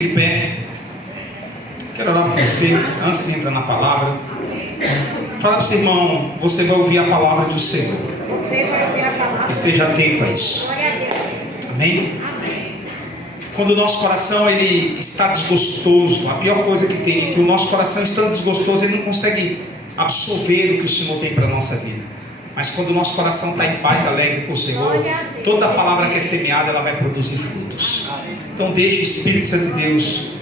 De pé, quero orar por você antes de entrar na palavra. Fala para o seu irmão, você vai ouvir a palavra do Senhor. Esteja atento a isso. Amém? Quando o nosso coração ele está desgostoso, a pior coisa que tem é que o nosso coração estando desgostoso, ele não consegue absorver o que o Senhor tem para a nossa vida. Mas quando o nosso coração está em paz, alegre com o Senhor, toda a palavra que é semeada, ela vai produzir frutos. Então deixe o Espírito Santo de Deus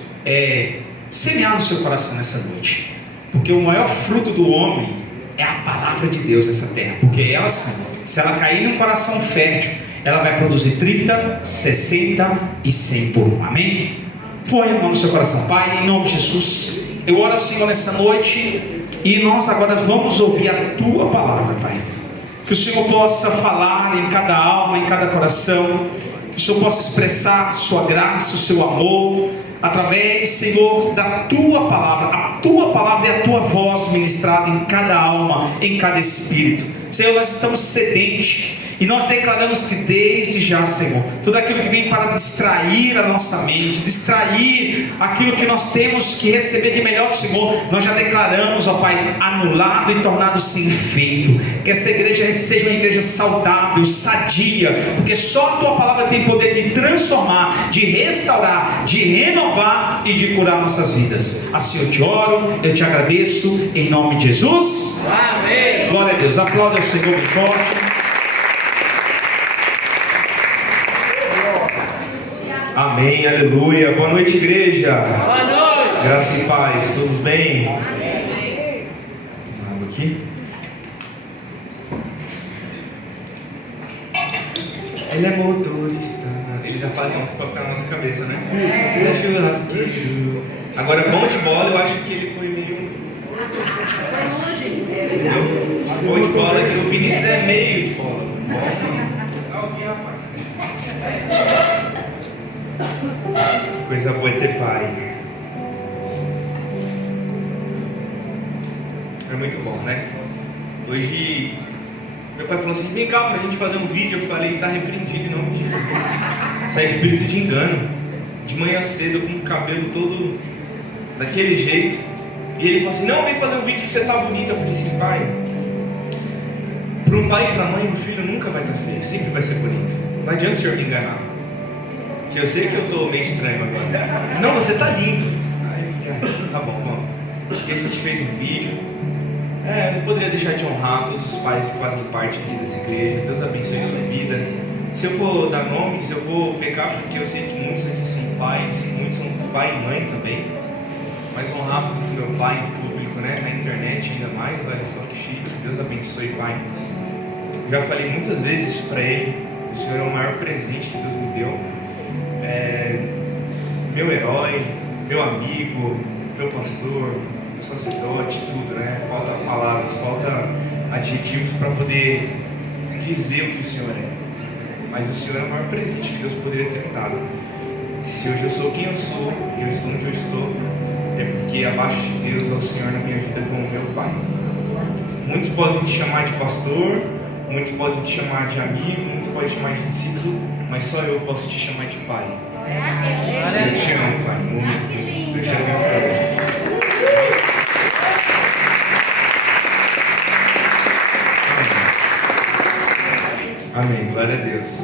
semear no seu coração nessa noite. Porque o maior fruto do homem é a palavra de Deus nessa terra. Porque ela sim, se ela cair num coração fértil, ela vai produzir 30, 60 e 100 por um. Amém? Põe a mão no seu coração. Pai, em nome de Jesus, eu oro ao Senhor nessa noite. E nós agora vamos ouvir a Tua palavra, Pai. Que o Senhor possa falar em cada alma, em cada coração. Que o Senhor possa expressar a Sua graça, o Seu amor, através, Senhor, da Tua palavra. A Tua palavra é a Tua voz ministrada em cada alma, em cada espírito. Senhor, nós estamos sedentes. E nós declaramos que desde já, Senhor, tudo aquilo que vem para distrair a nossa mente, distrair aquilo que nós temos que receber de melhor do Senhor, nós já declaramos, ó Pai, anulado e tornado sem efeito. Que essa igreja seja uma igreja saudável, sadia, porque só a Tua palavra tem poder de transformar, de restaurar, de renovar e de curar nossas vidas. Assim eu te oro, eu te agradeço, em nome de Jesus. Amém. Glória a Deus. Aplauda ao Senhor bem forte. Amém, aleluia. Boa noite, igreja. Boa noite. Graça e paz, todos bem? Amém. Água aqui. Ele é motorista. Eles já fazem umas pra ficar na nossa cabeça, né? Ele é churrasqueiro. Agora, bom de bola, eu acho que ele foi meio... Bom de bola, que o Vinícius é meio de bola. Alguém, rapaz. Coisa boa é ter pai. É muito bom, né? Hoje meu pai falou assim: vem cá pra gente fazer um vídeo. Eu falei: tá repreendido em nome de Jesus. Isso é espírito de engano. De manhã cedo, com o cabelo todo daquele jeito. E ele falou assim: não, vem fazer um vídeo que você tá bonito. Eu falei assim: pai, para um pai e pra mãe, o filho nunca vai estar feio, sempre vai ser bonito. Não adianta o senhor me enganar. Que eu sei que eu tô meio estranho agora. Não, você tá lindo. Aí eu falei: tá bom, vamos. E a gente fez um vídeo. Não poderia deixar de honrar todos os pais que fazem parte aqui dessa igreja. Deus abençoe sua vida. Se eu for dar nomes, eu vou pecar, porque eu sei que muitos aqui são pais, muitos são pai e mãe também. Mas honrar muito meu pai em público, né? Na internet ainda mais. Olha só que chique. Deus abençoe, pai. Já falei muitas vezes isso pra ele. O Senhor é o maior presente que Deus me deu. Meu herói, meu amigo, meu pastor, meu sacerdote, tudo, né? Falta palavras, falta adjetivos para poder dizer o que o Senhor é. Mas o Senhor é o maior presente que Deus poderia ter me dado. Se hoje eu sou quem eu sou e eu estou onde eu estou, é porque abaixo de Deus é o Senhor na minha vida como meu pai. Muitos podem te chamar de pastor, muitos podem te chamar de amigo, muitos podem te chamar de discípulo, mas só eu posso te chamar de pai. Eu te amo, pai, muito. Deus te abençoe. Amém, glória a Deus.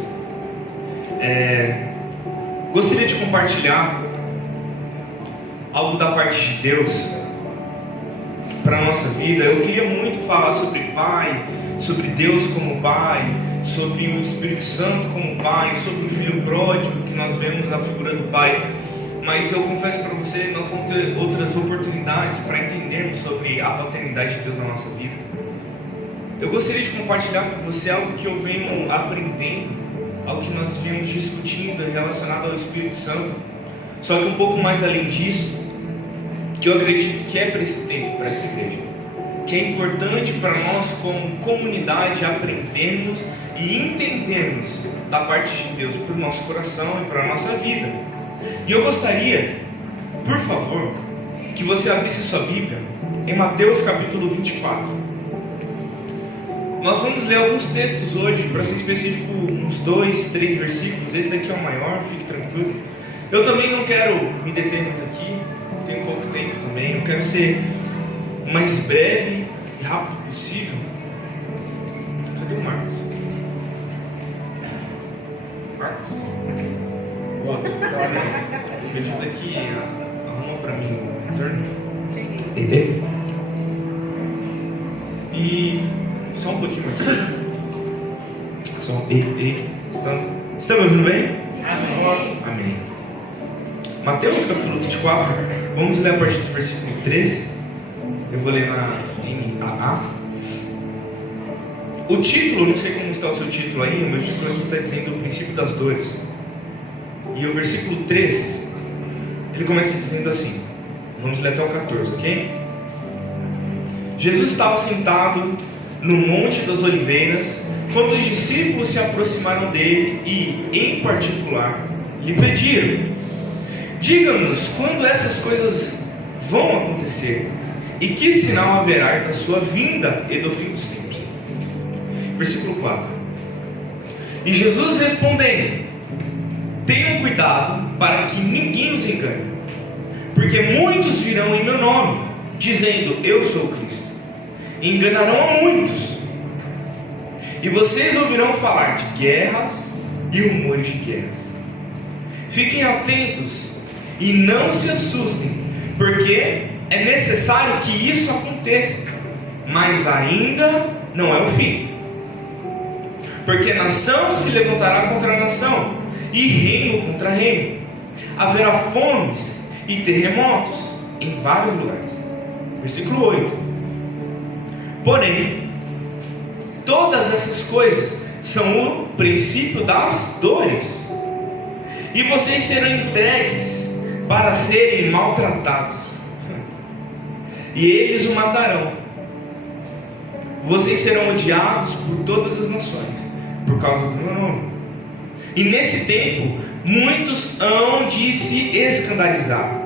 Gostaria de compartilhar algo da parte de Deus para a nossa vida. Eu queria muito falar sobre pai, sobre Deus como pai, sobre o Espírito Santo como pai, sobre o filho pródigo, que nós vemos a figura do pai. Mas eu confesso para você, nós vamos ter outras oportunidades para entendermos sobre a paternidade de Deus na nossa vida. Eu gostaria de compartilhar com você algo que eu venho aprendendo, algo que nós viemos discutindo relacionado ao Espírito Santo. Só que um pouco mais além disso, que eu acredito que é para esse tempo, para essa igreja, que é importante para nós como comunidade aprendermos e entendermos da parte de Deus para o nosso coração e para a nossa vida. E eu gostaria, por favor, que você abrisse sua Bíblia em Mateus capítulo 24. Nós vamos ler alguns textos hoje, para ser específico, uns 2, 3 versículos. Esse daqui é o maior, fique tranquilo. Eu também não quero me deter muito aqui, tenho pouco tempo também. Eu quero ser o mais breve e rápido possível. Cadê o Marcos? Marcos? O outro. Me ajuda aqui, arruma pra mim o retorno. Entendeu? E só um pouquinho aqui. Só ei. Estão me ouvindo bem? Amém. Mateus capítulo 24. Vamos ler a partir do versículo 3. Eu vou ler em AA. O título, não sei como está o seu título aí. O meu título aqui está dizendo o princípio das dores. E o versículo 3, ele começa dizendo assim. Vamos ler até o 14, ok? Jesus estava sentado no Monte das Oliveiras, quando os discípulos se aproximaram dele e, em particular, lhe pediram: diga-nos quando essas coisas vão acontecer e que sinal haverá da sua vinda e do fim dos tempos. Versículo 4. E Jesus respondendo: tenham cuidado para que ninguém os engane, porque muitos virão em meu nome, dizendo: eu sou Cristo, e enganarão a muitos. E vocês ouvirão falar de guerras e rumores de guerras. Fiquem atentos e não se assustem, porque é necessário que isso aconteça, mas ainda não é o fim. Porque nação se levantará contra nação, e reino contra reino. Haverá fomes e terremotos em vários lugares. Versículo 8. Porém, todas essas coisas são o princípio das dores. E vocês serão entregues para serem maltratados, e eles o matarão. Vocês serão odiados por todas as nações, por causa do meu nome. E nesse tempo, muitos hão de se escandalizar,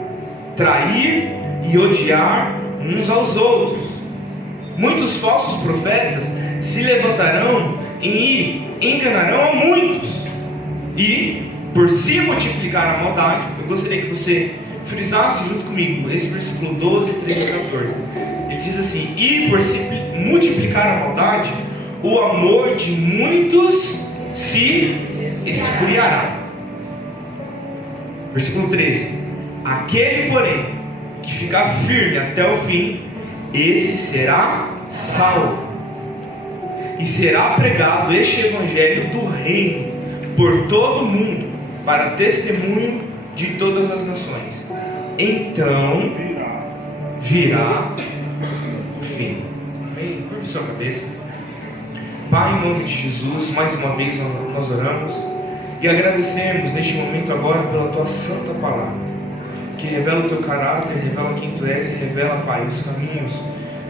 trair e odiar uns aos outros. Muitos falsos profetas se levantarão e enganarão a muitos. E, por se multiplicar a maldade, eu gostaria que você frisasse junto comigo esse versículo 12, 13 e 14. Ele diz assim: e por se multiplicar a maldade, o amor de muitos se esfriará. Versículo 13. Aquele, porém, que ficar firme até o fim, esse será salvo. E será pregado este evangelho do reino por todo o mundo, para testemunho de todas as nações. Então virá o fim. Amém? Curve sua cabeça. Pai, em nome de Jesus, mais uma vez nós oramos e agradecemos neste momento agora pela Tua santa palavra, que revela o Teu caráter, revela quem Tu és e revela, Pai, os caminhos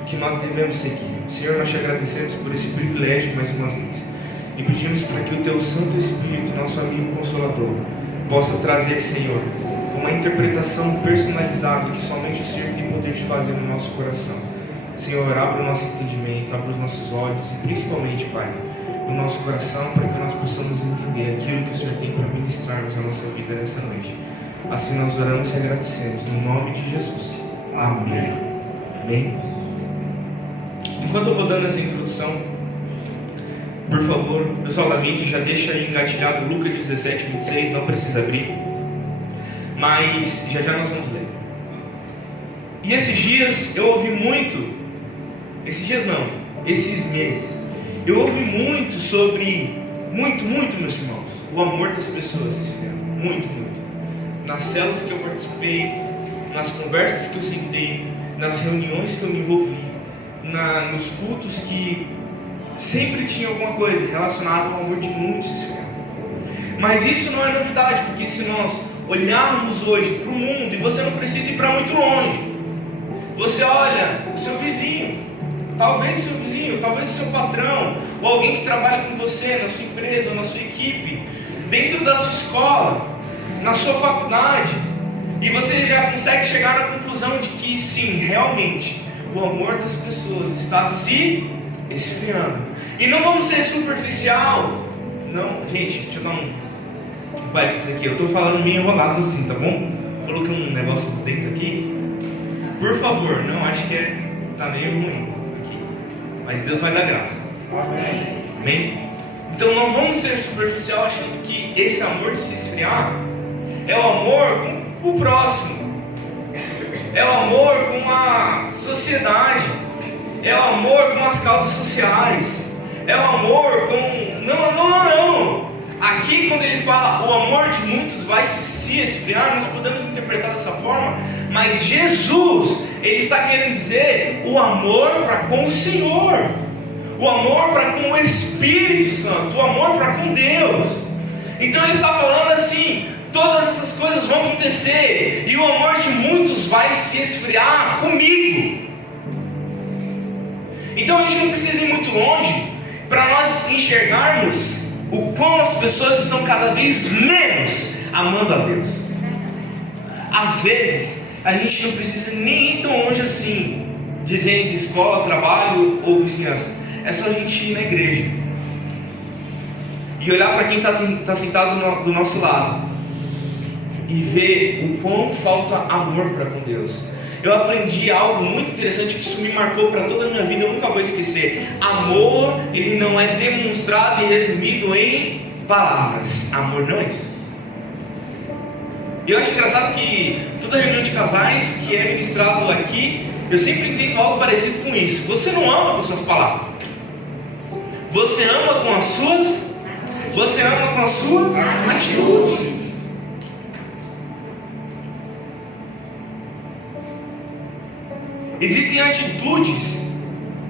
que nós devemos seguir. Senhor, nós Te agradecemos por esse privilégio mais uma vez e pedimos para que o Teu Santo Espírito, nosso amigo Consolador, possa trazer, Senhor, uma interpretação personalizada que somente o Senhor tem poder de fazer no nosso coração. Senhor, abra o nosso entendimento, abra os nossos olhos e principalmente, Pai, o nosso coração, para que nós possamos entender aquilo que o Senhor tem para ministrarmos na nossa vida nessa noite. Assim nós oramos e agradecemos, no nome de Jesus. Amém. Amém. Enquanto eu vou dando essa introdução, por favor, pessoal da mídia, já deixa aí engatilhado Lucas 17, 26, não precisa abrir, mas já nós vamos ler. E esses meses, eu ouvi muito sobre, muito, meus irmãos, o amor das pessoas se espera, muito. Nas células que eu participei, nas conversas que eu sentei, nas reuniões que eu me envolvi, nos cultos que sempre tinha alguma coisa relacionada ao amor de muitos se espera. Mas isso não é novidade, porque se nós olharmos hoje para o mundo, e você não precisa ir para muito longe, você olha o seu vizinho, talvez o seu patrão, ou alguém que trabalha com você na sua empresa ou na sua equipe, dentro da sua escola, na sua faculdade, e você já consegue chegar à conclusão de que sim, realmente, o amor das pessoas está se esfriando. E não vamos ser superficial. Não, gente, deixa eu dar um pai disse aqui, eu tô falando meio enrolado assim, tá bom? Coloquei um negócio nos dentes aqui. Por favor, não acho que tá meio ruim aqui. Mas Deus vai dar graça. Amém? Então não vamos ser superficial achando que esse amor de se esfriar é o amor com o próximo. É o amor com a sociedade. É o amor com as causas sociais. É o amor com... Não. Aqui quando ele fala o amor de muitos vai se esfriar, nós podemos interpretar dessa forma. Mas Jesus, ele está querendo dizer o amor para com o Senhor. O amor para com o Espírito Santo. O amor para com Deus. Então ele está falando assim... Todas essas coisas vão acontecer e o amor de muitos vai se esfriar comigo. Então a gente não precisa ir muito longe para nós enxergarmos o quão as pessoas estão cada vez menos amando a Deus. Às vezes a gente não precisa nem ir tão longe assim, dizendo escola, trabalho ou vizinhança. É só a gente ir na igreja e olhar para quem está sentado do nosso lado e ver o quão falta amor para com Deus. Eu aprendi algo muito interessante que isso me marcou para toda a minha vida, eu nunca vou esquecer. Amor, ele não é demonstrado e resumido em palavras. Amor não é isso. E eu acho engraçado que toda reunião de casais que é ministrado aqui, eu sempre entendo algo parecido com isso. Você não ama com suas palavras. Você ama com as suas atitudes. Existem atitudes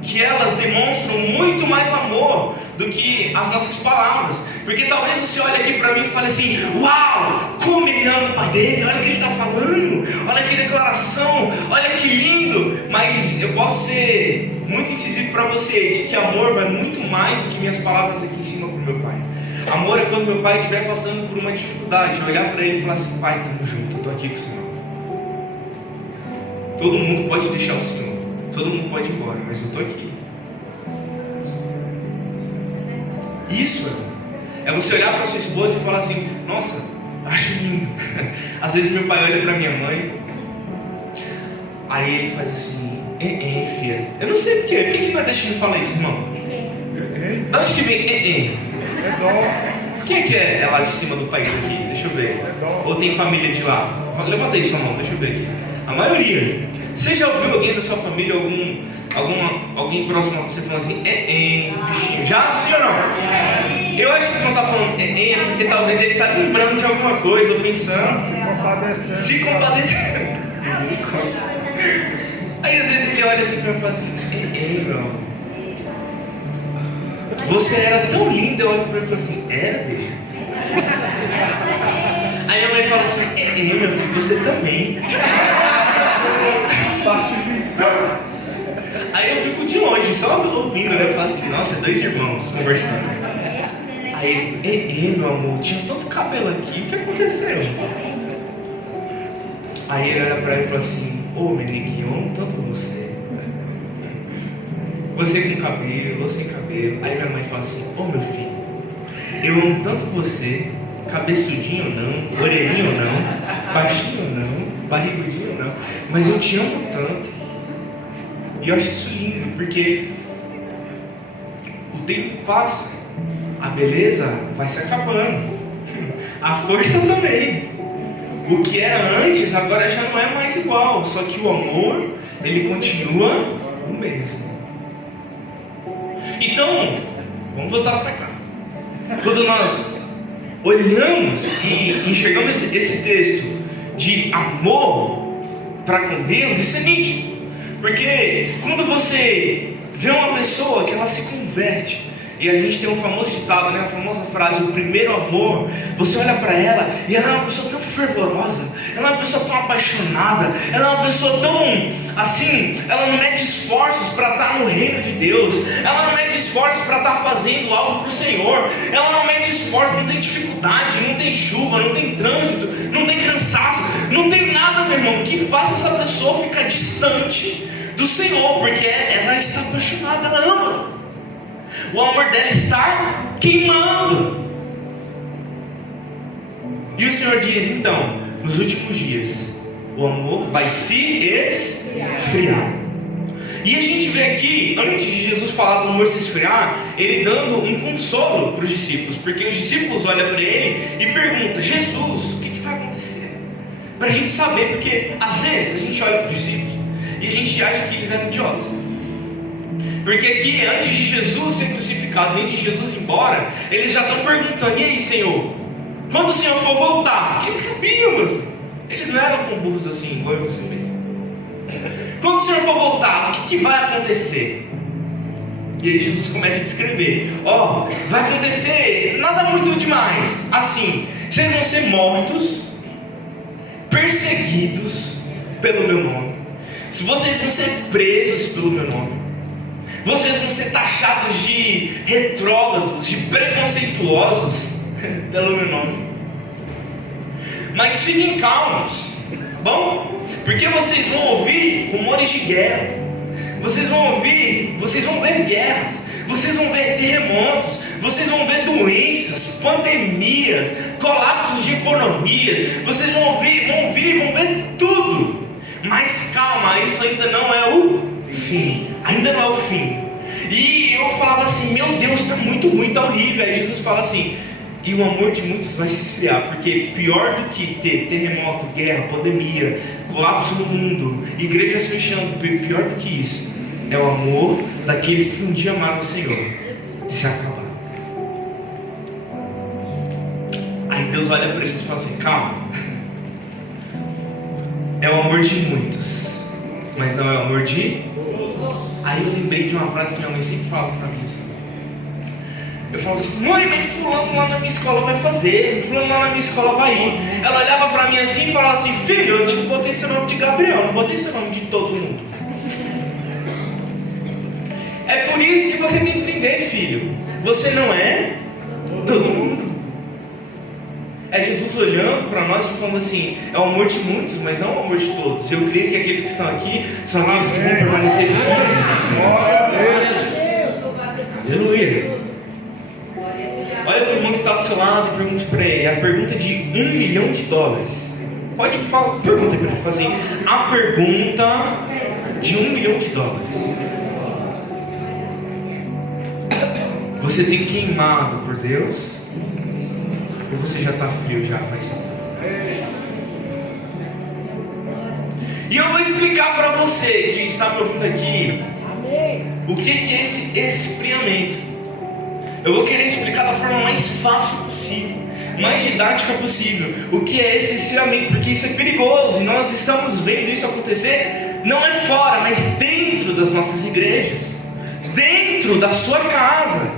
que elas demonstram muito mais amor do que as nossas palavras. Porque talvez você olhe aqui para mim e fale assim: uau, como ele ama o pai dele, olha o que ele está falando, olha que declaração, olha que lindo. Mas eu posso ser muito incisivo para você, de que amor vai muito mais do que minhas palavras aqui em cima para o meu pai. Amor é quando meu pai estiver passando por uma dificuldade, olhar para ele e falar assim: pai, tamo junto, eu estou aqui com o Senhor. Todo mundo pode deixar o Senhor, todo mundo pode ir embora, mas eu estou aqui. Isso é você olhar para sua esposa e falar assim: nossa, acho lindo. Às vezes meu pai olha para minha mãe, aí ele faz assim: filha. Eu não sei porquê, por que nordestino fala isso, irmão? De onde que vem É dó. Quem é que é lá de cima do país aqui? Deixa eu ver. Ou tem família de lá? Levanta aí sua mão, deixa eu ver aqui. A maioria. Você já ouviu alguém da sua família, alguém próximo a você falando assim, bichinho? Já? Sim ou não? Eu acho que ele não está falando porque talvez ele está lembrando de alguma coisa, ou pensando, se compadecendo. Aí às vezes ele olha assim para mim e fala assim: meu amor, você era tão linda. Eu olho para ele e falo assim: era, deixa. Aí a mãe fala assim: meu filho, você também. Aí eu fico de longe, só ouvindo, né? Eu falo assim: nossa, é dois irmãos conversando. Aí ele: meu amor, tinha tanto cabelo aqui, o que aconteceu? Aí ele olha pra ele e fala assim: Meniquinho, eu amo tanto você. Você com cabelo, ou sem cabelo. Aí minha mãe fala assim: meu filho, eu amo tanto você, cabeçudinho ou não, orelhinho ou não, baixinho ou não, barrigudinho ou não, mas eu te amo tanto. E eu acho isso lindo, porque o tempo passa, a beleza vai se acabando, a força também. O que era antes agora já não é mais igual, só que o amor, ele continua o mesmo. Então, vamos voltar para cá. Quando nós olhamos e enxergamos esse texto de amor para com Deus, isso é nítido. Porque quando você vê uma pessoa que ela se converte, e a gente tem um famoso ditado, né? A famosa frase, o primeiro amor, você olha para ela e ela é uma pessoa tão fervorosa, ela é uma pessoa tão apaixonada, ela é uma pessoa tão assim, ela não mede esforços para estar no reino de Deus, ela não mede esforços para estar fazendo algo para o Senhor, ela não mede esforços, não tem dificuldade, não tem chuva, não tem trânsito, não tem cansaço, não tem nada, meu irmão, que faça essa pessoa ficar distante do Senhor, porque ela está apaixonada, ela ama. O amor dela está queimando. E o Senhor diz, então, nos últimos dias, o amor vai se esfriar. E a gente vê aqui, antes de Jesus falar do amor se esfriar, ele dando um consolo para os discípulos, porque os discípulos olham para ele e perguntam, Jesus, o que vai acontecer? Para a gente saber, porque às vezes a gente olha para os discípulos e a gente acha que eles eram idiotas. Porque aqui, antes de Jesus ser crucificado, antes de Jesus ir embora, eles já estão perguntando, e aí, Senhor, quando o Senhor for voltar? Porque eles sabiam mesmo, eles não eram tão burros assim, igual você mesmo. Quando o Senhor for voltar, o que vai acontecer? E aí Jesus começa a descrever, vai acontecer nada muito demais, assim, vocês vão ser mortos, perseguidos pelo meu nome, se vocês vão ser presos pelo meu nome, vocês vão ser taxados de retrógrados, de preconceituosos pelo meu nome, mas fiquem calmos, bom? Porque vocês vão ouvir rumores de guerra, vocês vão ver guerras, vocês vão ver terremotos, vocês vão ver doenças, pandemias, colapsos de economias, vocês vão ver tudo. Mas calma, isso ainda não é o fim, ainda não é o fim. E eu falava assim, meu Deus, está muito ruim, está horrível. Aí Jesus fala assim, e o amor de muitos vai se esfriar, porque pior do que ter terremoto, guerra, pandemia, colapso no mundo, igrejas fechando, pior do que isso é o amor daqueles que um dia amaram o Senhor se acabar. Aí Deus olha para eles e fala assim, calma, é o amor de muitos, mas não é o amor de... Aí eu lembrei de uma frase que minha mãe sempre fala para mim assim, eu falo assim, mãe, mas fulano lá na minha escola vai fazer, fulano lá na minha escola vai ir. Ela olhava pra mim assim e falava assim, filho, eu te botei seu nome de Gabriel, não botei seu nome de todo mundo. É por isso que você tem que entender, filho, você não é todo mundo. É Jesus olhando para nós e falando assim, é o amor de muitos, mas não o amor de todos. Eu creio que aqueles que estão aqui são aqueles que vão permanecer firmes assim. Aleluia. Olha para o irmão que está do seu lado e pergunta para ele. A pergunta de $1 milhão. Pode falar, pergunta para ele fazer. A pergunta de $1 milhão. Você tem queimado por Deus? Ou você já está frio já faz tempo? E eu vou explicar para você que está me ouvindo aqui o que é esse esfriamento. Eu vou querer explicar da forma mais fácil possível, mais didática possível, o que é esse esfriamento, porque isso é perigoso e nós estamos vendo isso acontecer não é fora, mas dentro das nossas igrejas, dentro da sua casa.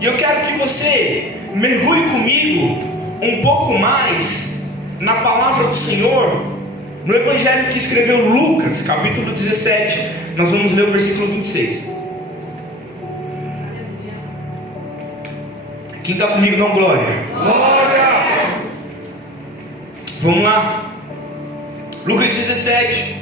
E eu quero que você mergulhe comigo um pouco mais na palavra do Senhor, no evangelho que escreveu Lucas, capítulo 17. Nós vamos ler o versículo 26. Quem está comigo, dá glória. Glória! Vamos lá. Lucas 17.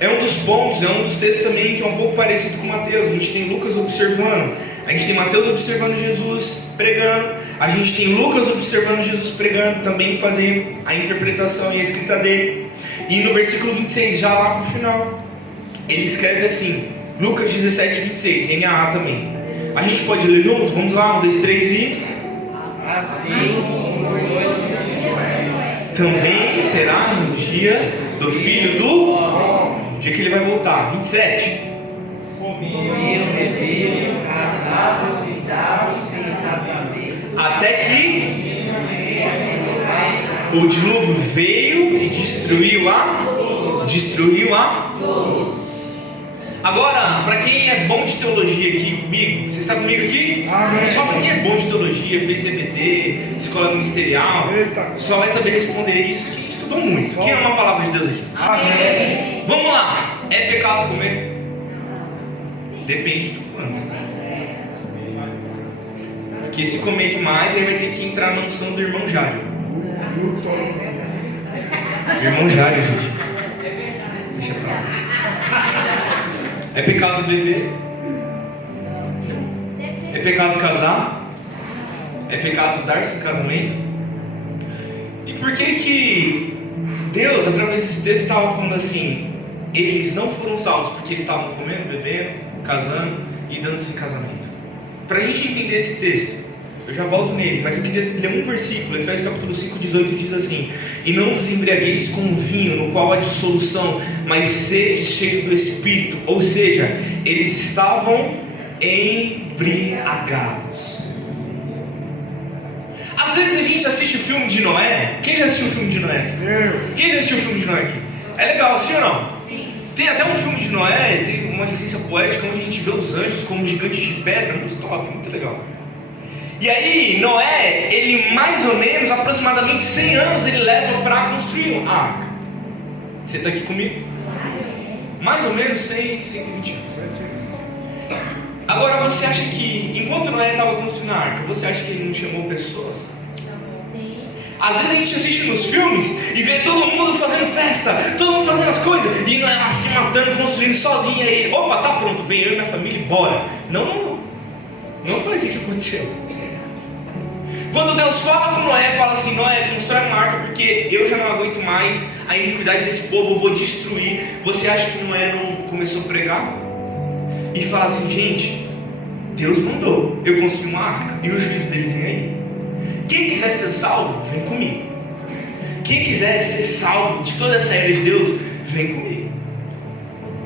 É um dos pontos, é um dos textos também que é um pouco parecido com Mateus. A gente tem Lucas observando, a gente tem Mateus observando Jesus pregando, a gente tem Lucas observando Jesus pregando, também fazendo a interpretação e a escrita dele. E no versículo 26, já lá para o final, ele escreve assim, Lucas 17, 26, NAA também. A gente pode ler junto? Vamos lá, 1, 2, 3 e... Assim também será nos dias do Filho do... dia que ele vai voltar, 27. comiam, bebiam, casados e davam sem casamento. Até que o dilúvio veio e destruiu a... Agora, para quem é bom de teologia aqui comigo, você está comigo aqui? Amém. Só para quem é bom de teologia, fez EBD, escola ministerial, Eita. só vai saber responder isso quem estudou muito. Quem ama a palavra de Deus aqui? Amém. Vamos lá, é pecado comer? Depende do quanto. Porque se comer demais, aí vai ter que entrar na unção do irmão Jário. Irmão Jário, gente. Deixa pra lá. É pecado beber? É pecado casar? É pecado dar-se em casamento? E por que Deus, através desse texto, estava falando assim, eles não foram salvos porque eles estavam comendo, bebendo, casando e dando-se em casamento? Para a gente entender esse texto, eu já volto nele, mas eu queria ler um versículo. Efésios capítulo 5, 18 diz assim: e não vos embriagueis com vinho, no qual há dissolução, mas sede cheio do Espírito. Ou seja, eles estavam embriagados. Às vezes a gente assiste o filme de Noé. Quem já assistiu o filme de Noé aqui? Quem já assistiu o filme de Noé aqui? É legal, sim ou não? Sim. Tem até um filme de Noé, tem uma licença poética onde a gente vê os anjos como gigantes de pedra, muito top, muito legal. E aí, Noé, ele mais ou menos, aproximadamente 100 anos, ele leva para construir a arca. Você está aqui comigo? Mais ou menos 100, 120 anos. Agora, você acha que, enquanto Noé estava construindo a arca, você acha que ele não chamou pessoas? Sim. Às vezes a gente assiste nos filmes e vê todo mundo fazendo festa, todo mundo fazendo as coisas, e Noé lá se matando, construindo sozinho, e aí, opa, tá pronto, vem eu e minha família e bora. Não foi assim que aconteceu. Quando Deus fala com Noé, fala assim: Noé, constrói uma arca porque eu já não aguento mais a iniquidade desse povo, eu vou destruir. Você acha que Noé não começou a pregar? E fala assim: gente, Deus mandou eu construir uma arca e o juízo dele vem aí. Quem quiser ser salvo, vem comigo. Quem quiser ser salvo de toda essa era de Deus, vem comigo.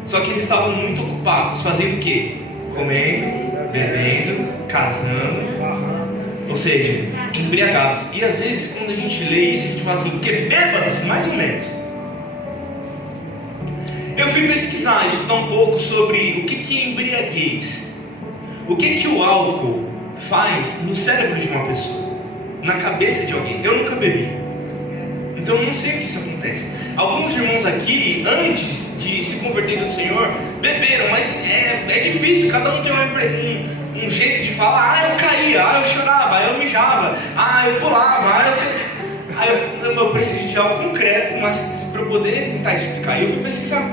Só que eles estavam muito ocupados fazendo o quê? Comendo, bebendo, casando, ou seja, embriagados. E às vezes quando a gente lê isso, a gente fala assim, porque bêbados, mais ou menos. Eu fui pesquisar, estudar um pouco sobre o que é embriaguez. O que o álcool faz no cérebro de uma pessoa, na cabeça de alguém. Eu nunca bebi, então eu não sei o que isso acontece. Alguns irmãos aqui, antes de se converterem no Senhor, beberam, mas é difícil, cada um tem um jeito de falar. Eu caía, eu chorava, eu mijava, eu pulava, eu preciso de algo concreto, mas para eu poder tentar explicar. E eu fui pesquisar.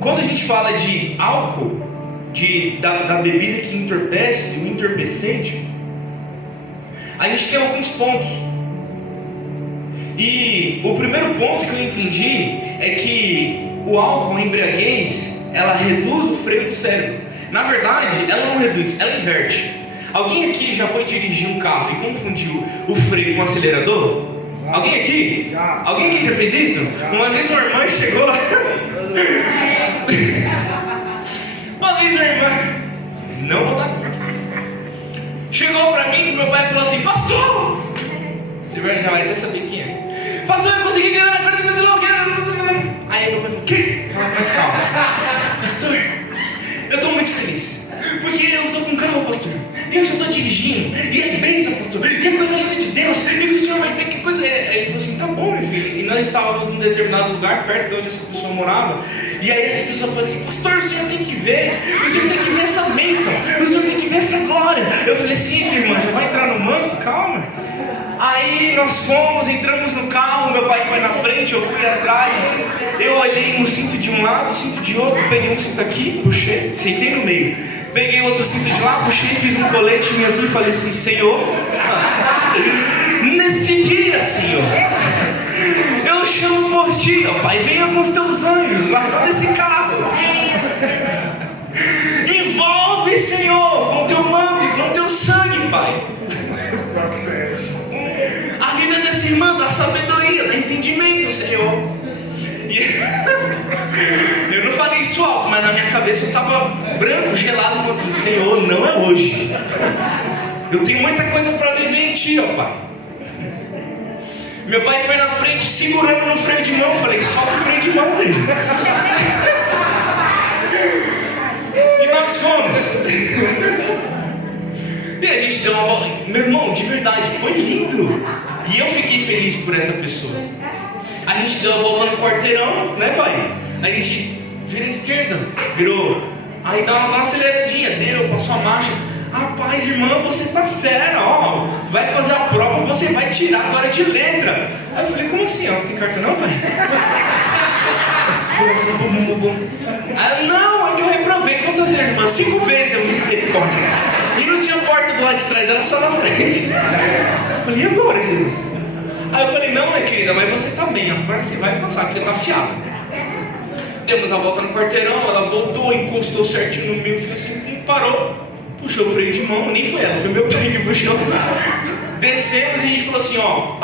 Quando a gente fala de álcool, da bebida que entorpece, do entorpecente, a gente tem alguns pontos. E o primeiro ponto que eu entendi é que o álcool, a embriaguez, ela reduz o freio do cérebro. Na verdade, ela não reduz, ela inverte. Alguém aqui já foi dirigir um carro e confundiu o freio com o acelerador? Alguém aqui? Alguém aqui já fez isso? Uma vez uma irmã chegou. Uma vez uma irmã, não vou dar conta, chegou pra mim e meu pai falou assim: pastor! Você já vai até saber quem é. Pastor, eu consegui ganhar a carta do meu. Aí meu pai falou: que? Mas calma. Pastor, eu tô muito feliz, porque eu tô com um carro, pastor, e eu já tô dirigindo, e é bênção, pastor, e é coisa linda de Deus, e que o senhor vai ver que coisa é. Aí ele falou assim: tá bom, meu filho. E nós estávamos num determinado lugar, perto de onde essa pessoa morava, e aí essa pessoa falou assim: pastor, o senhor tem que ver, o senhor tem que ver essa bênção, o senhor tem que ver essa glória. Eu falei assim: irmã, já vai entrar no manto? Calma. Aí nós fomos, entramos no carro, meu pai foi na frente, eu fui atrás, eu olhei no cinto de um lado, cinto de outro, peguei um cinto aqui, puxei, sentei no meio, peguei outro cinto de lá, puxei, fiz um colete em assim e falei assim: Senhor, neste dia, Senhor, eu chamo por ti, ó Pai, venha com os teus anjos, guardando esse carro, envolve, Senhor, com o teu manto e com o teu sangue, Pai. A vida dessa irmã, da sabedoria, do entendimento, Senhor. E eu não falei isso alto, mas na minha cabeça eu estava branco, gelado, falando assim: Senhor, não é hoje. Eu tenho muita coisa para viver em ti, ó Pai. Meu pai foi na frente, segurando no freio de mão. Eu falei: solta o freio de mão dele. E nós fomos. E a gente deu uma volta. Meu irmão, de verdade, foi lindo. E eu fiquei feliz por essa pessoa. A gente deu uma volta no quarteirão, né, pai? A gente vira à esquerda, virou. Aí dá uma aceleradinha, passou a marcha. Rapaz, irmã, você tá fera, ó. Vai fazer a prova, você vai tirar agora de letra. Aí eu falei: como assim? Ó, não tem carta não, pai? coração bum. Aí, não, é que eu reprovei. Quantas vezes, irmã? 5 vezes eu misericórdia. E não tinha porta do lado de trás, era só na frente. Eu falei, e agora, Jesus? Aí eu falei, não, minha querida, mas você tá bem, agora você vai passar, que você tá afiado. Demos a volta no quarteirão, ela voltou, encostou certinho no meio fio assim, parou, puxou o freio de mão, nem foi ela, foi meu pai que puxou. Descemos e a gente falou assim, ó,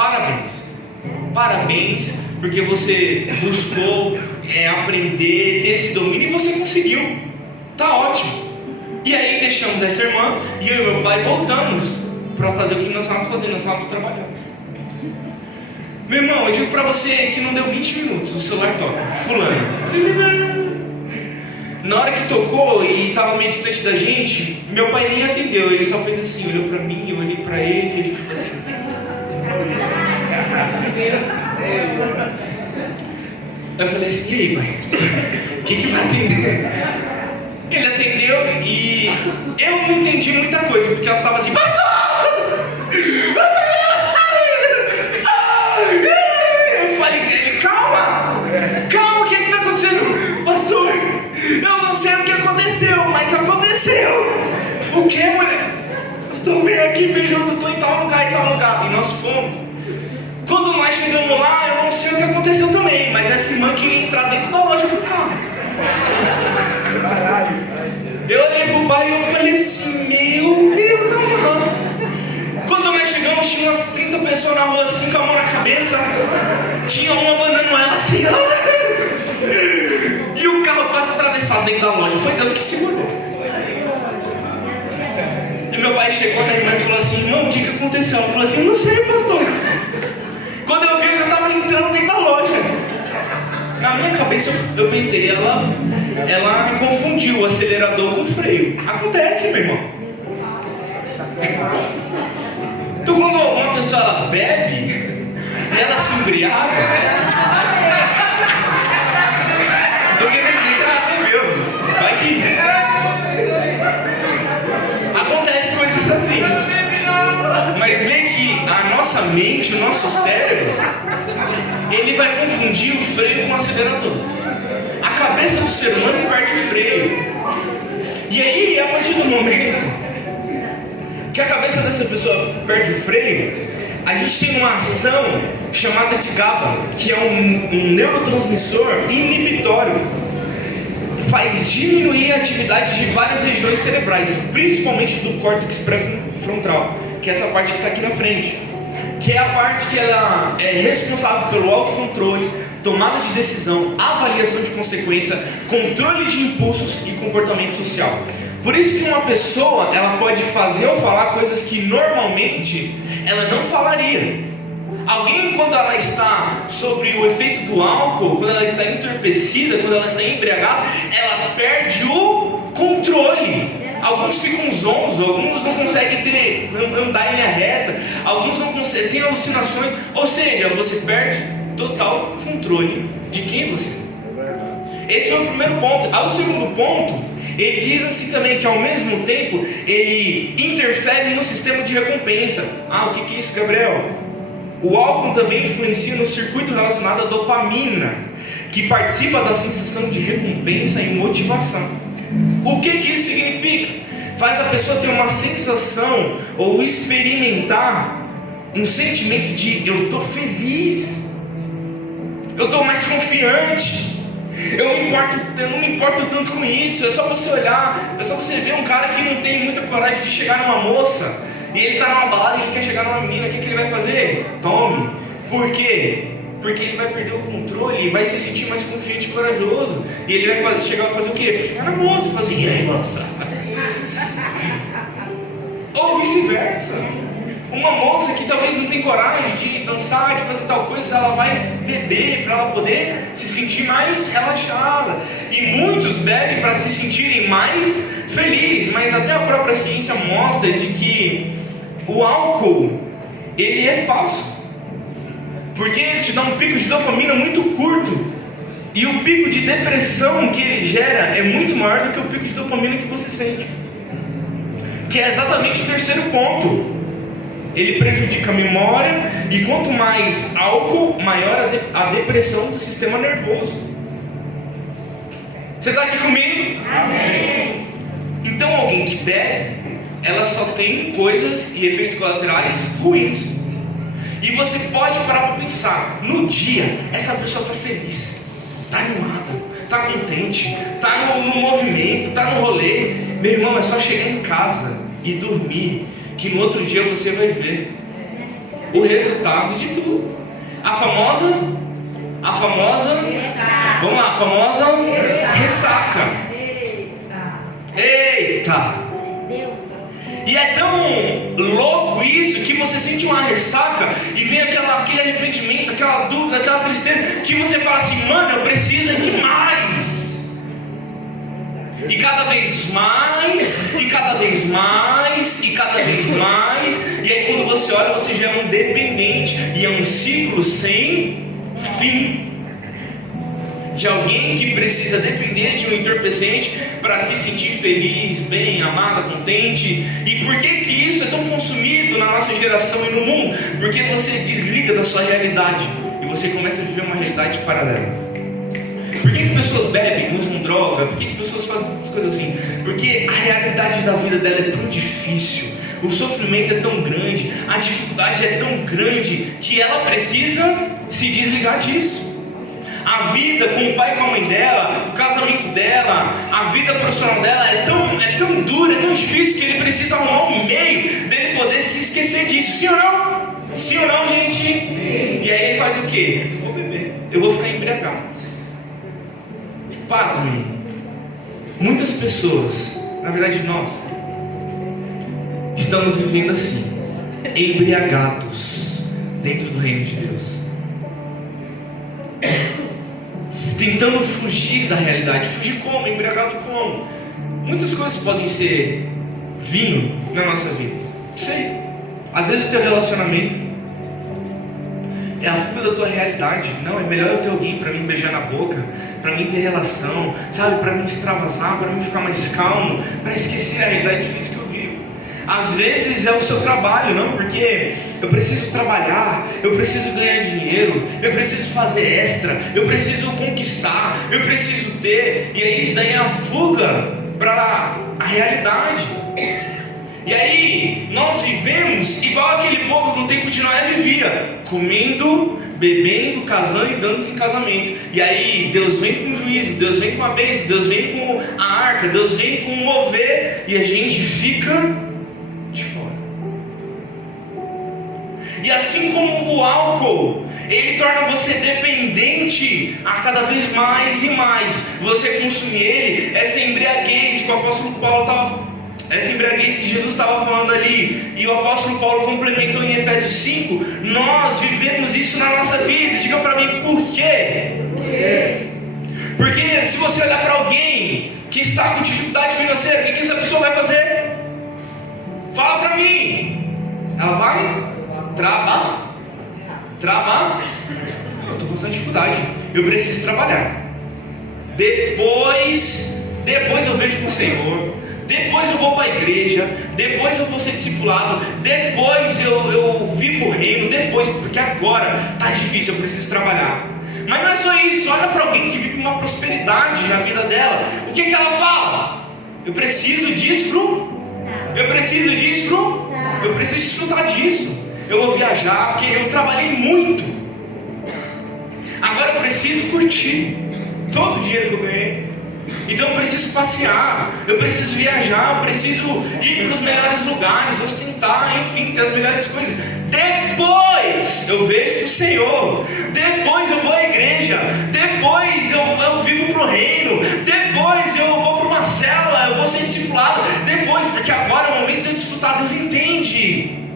parabéns, porque você buscou aprender, ter esse domínio e você conseguiu, tá ótimo. E aí deixamos essa irmã e eu e meu pai voltamos para fazer o que nós estávamos fazendo, nós estávamos trabalhando. Meu irmão, eu digo pra você que não deu 20 minutos, o celular toca, fulano. Na hora que tocou e estava meio distante da gente, meu pai nem atendeu, ele só fez assim, olhou pra mim, eu olhei pra ele e a gente falou assim. Eu falei assim, e aí, pai? Quem vai atender? Ele atendeu e eu não entendi muita coisa, porque ela estava assim, eu falei dele, calma, o que está acontecendo? Pastor, eu não sei o que aconteceu, mas aconteceu. O que, mulher? Pastor, vem aqui, me ajuda, estou em tal lugar. E nós fomos. Quando nós chegamos lá, eu não sei o que aconteceu também, mas essa irmã queria entrar dentro da loja do carro. Eu olhei pro pai e eu falei assim, meu Deus, amado. Quando nós chegamos, tinha umas 30 pessoas na rua assim, com a mão na cabeça. Tinha uma abanando ela assim, e o carro quase atravessado dentro da loja. Foi Deus que segurou. E meu pai chegou na irmã e falou assim, irmão, o que aconteceu? Ela falou assim, não sei, pastor. Quando eu vi, eu já estava entrando dentro da loja. Na minha cabeça eu pensei, ela confundiu o acelerador com o freio. Acontece, meu irmão. Então quando uma pessoa ela bebe e ela se embriaga, eu quero dizer que ela bebeu, vai que acontece coisas assim. Mas meio que a nossa mente, o nosso cérebro, ele vai confundir o freio com o acelerador. A cabeça do ser humano perde o freio. E aí, a partir do momento que a cabeça dessa pessoa perde o freio, a gente tem uma ação chamada de GABA, que é um neurotransmissor inibitório. Faz diminuir a atividade de várias regiões cerebrais, principalmente do córtex pré-frontal, que é essa parte que está aqui na frente, que é a parte que ela é responsável pelo autocontrole, tomada de decisão, avaliação de consequência, controle de impulsos e comportamento social. Por isso que uma pessoa, ela pode fazer ou falar coisas que normalmente ela não falaria. Alguém, quando ela está sobre o efeito do álcool, quando ela está entorpecida, quando ela está embriagada, ela perde o controle. Alguns ficam zonzos, alguns não conseguem andar em linha reta, alguns não conseguem, têm alucinações. Ou seja, você perde total controle de quem você é. Esse foi o primeiro ponto. O segundo ponto, ele diz assim também que ao mesmo tempo ele interfere no sistema de recompensa. O que é isso, Gabriel? O álcool também influencia no circuito relacionado à dopamina, que participa da sensação de recompensa e motivação. O que isso significa? Faz a pessoa ter uma sensação ou experimentar um sentimento de eu estou feliz, eu estou mais confiante. Eu não me importo tanto com isso. É só você olhar, é só você ver um cara que não tem muita coragem de chegar numa moça e ele está numa balada e ele quer chegar numa menina. O que ele vai fazer? Tome. Por quê? Porque ele vai perder o controle e vai se sentir mais confiante e corajoso. E ele vai chegar a fazer o quê? Chegar na moça e falar assim, e aí, moça? Ou vice-versa. Uma moça que talvez não tem coragem de dançar, de fazer tal coisa, ela vai beber para ela poder se sentir mais relaxada. E muitos bebem para se sentirem mais felizes, mas até a própria ciência mostra de que o álcool, ele é falso. Porque ele te dá um pico de dopamina muito curto. E o pico de depressão que ele gera é muito maior do que o pico de dopamina que você sente. Que é exatamente o terceiro ponto. Ele prejudica a memória e quanto mais álcool, maior a depressão do sistema nervoso. Você está aqui comigo? Amém. Então alguém que bebe, ela só tem coisas e efeitos colaterais ruins. E você pode parar para pensar, no dia, essa pessoa está feliz, está animada, está contente, está no movimento, está no rolê. Meu irmão, é só chegar em casa e dormir, que no outro dia você vai ver o resultado de tudo. A famosa, vamos lá, a famosa ressaca. Eita! E é tão louco isso que você sente uma ressaca e vem aquele arrependimento, aquela dúvida, aquela tristeza, que você fala assim, mano, eu preciso de mais. E cada vez mais, e cada vez mais, e cada vez mais. E aí quando você olha, você já é um dependente. E é um ciclo sem fim. De alguém que precisa depender de um entorpecente para se sentir feliz, bem, amado, contente. E por que isso é tão consumido na nossa geração e no mundo? Porque você desliga da sua realidade e você começa a viver uma realidade paralela. Por que pessoas bebem, usam droga? Por que pessoas fazem essas coisas assim? Porque a realidade da vida dela é tão difícil, o sofrimento é tão grande, a dificuldade é tão grande, que ela precisa se desligar disso. A vida com o pai e com a mãe dela, o casamento dela, a vida profissional dela é tão dura, é tão difícil, que ele precisa arrumar um meio dele poder se esquecer disso. Sim ou não? Sim ou não, gente? Sim. E aí ele faz o quê? Eu vou beber, eu vou ficar embriagado. Pasmem, muitas pessoas, na verdade nós, estamos vivendo assim, embriagados dentro do reino de Deus, tentando fugir da realidade. Fugir como? Embriagado como? Muitas coisas podem ser vinho na nossa vida. Sei. Às vezes o teu relacionamento é a fuga da tua realidade. Não, é melhor eu ter alguém para mim beijar na boca, para mim ter relação, sabe? Para mim extravasar, para mim ficar mais calmo, para esquecer a realidade difícil que eu vivo. Às vezes é o seu trabalho, não? Porque eu preciso trabalhar, eu preciso ganhar dinheiro, eu preciso fazer extra, eu preciso conquistar, eu preciso ter. E aí isso daí é a fuga para a realidade. E aí nós vivemos igual aquele povo no tempo de Noé vivia, comendo, bebendo, casando e dando-se em casamento. E aí Deus vem com o juízo, Deus vem com a bênção, Deus vem com a arca, Deus vem com o mover, e a gente fica de fora. E assim como o álcool, ele torna você dependente a cada vez mais e mais. Você consumir ele, essa embriaguez que o apóstolo Paulo estava, essa embriaguez que Jesus estava falando ali, e o apóstolo Paulo complementou em Efésios 5, nós vivemos isso na nossa vida. Diga para mim, por quê? Porque se você olhar para alguém que está com dificuldade financeira, o que essa pessoa vai fazer? Fala para mim. Ela vai trabalhar. Eu estou com bastante dificuldade, eu preciso trabalhar. Depois eu vejo com o Senhor, depois eu vou para a igreja, depois eu vou ser discipulado, depois eu vivo o reino, depois, porque agora está difícil, eu preciso trabalhar. Mas não é só isso. Olha para alguém que vive uma prosperidade na vida dela, o que ela fala? Eu preciso desfrutar, eu preciso desfrutar disso. Eu vou viajar porque eu trabalhei muito, agora eu preciso curtir todo o dinheiro que eu ganhei. Então eu preciso passear, eu preciso viajar, eu preciso ir para os melhores lugares, ostentar, enfim, ter as melhores coisas. Depois eu vejo o Senhor, depois eu vou à igreja, depois eu vivo para o reino, depois eu vou para uma célula, eu vou ser discipulado, depois, porque agora é o momento de eu desfrutar. Deus entende.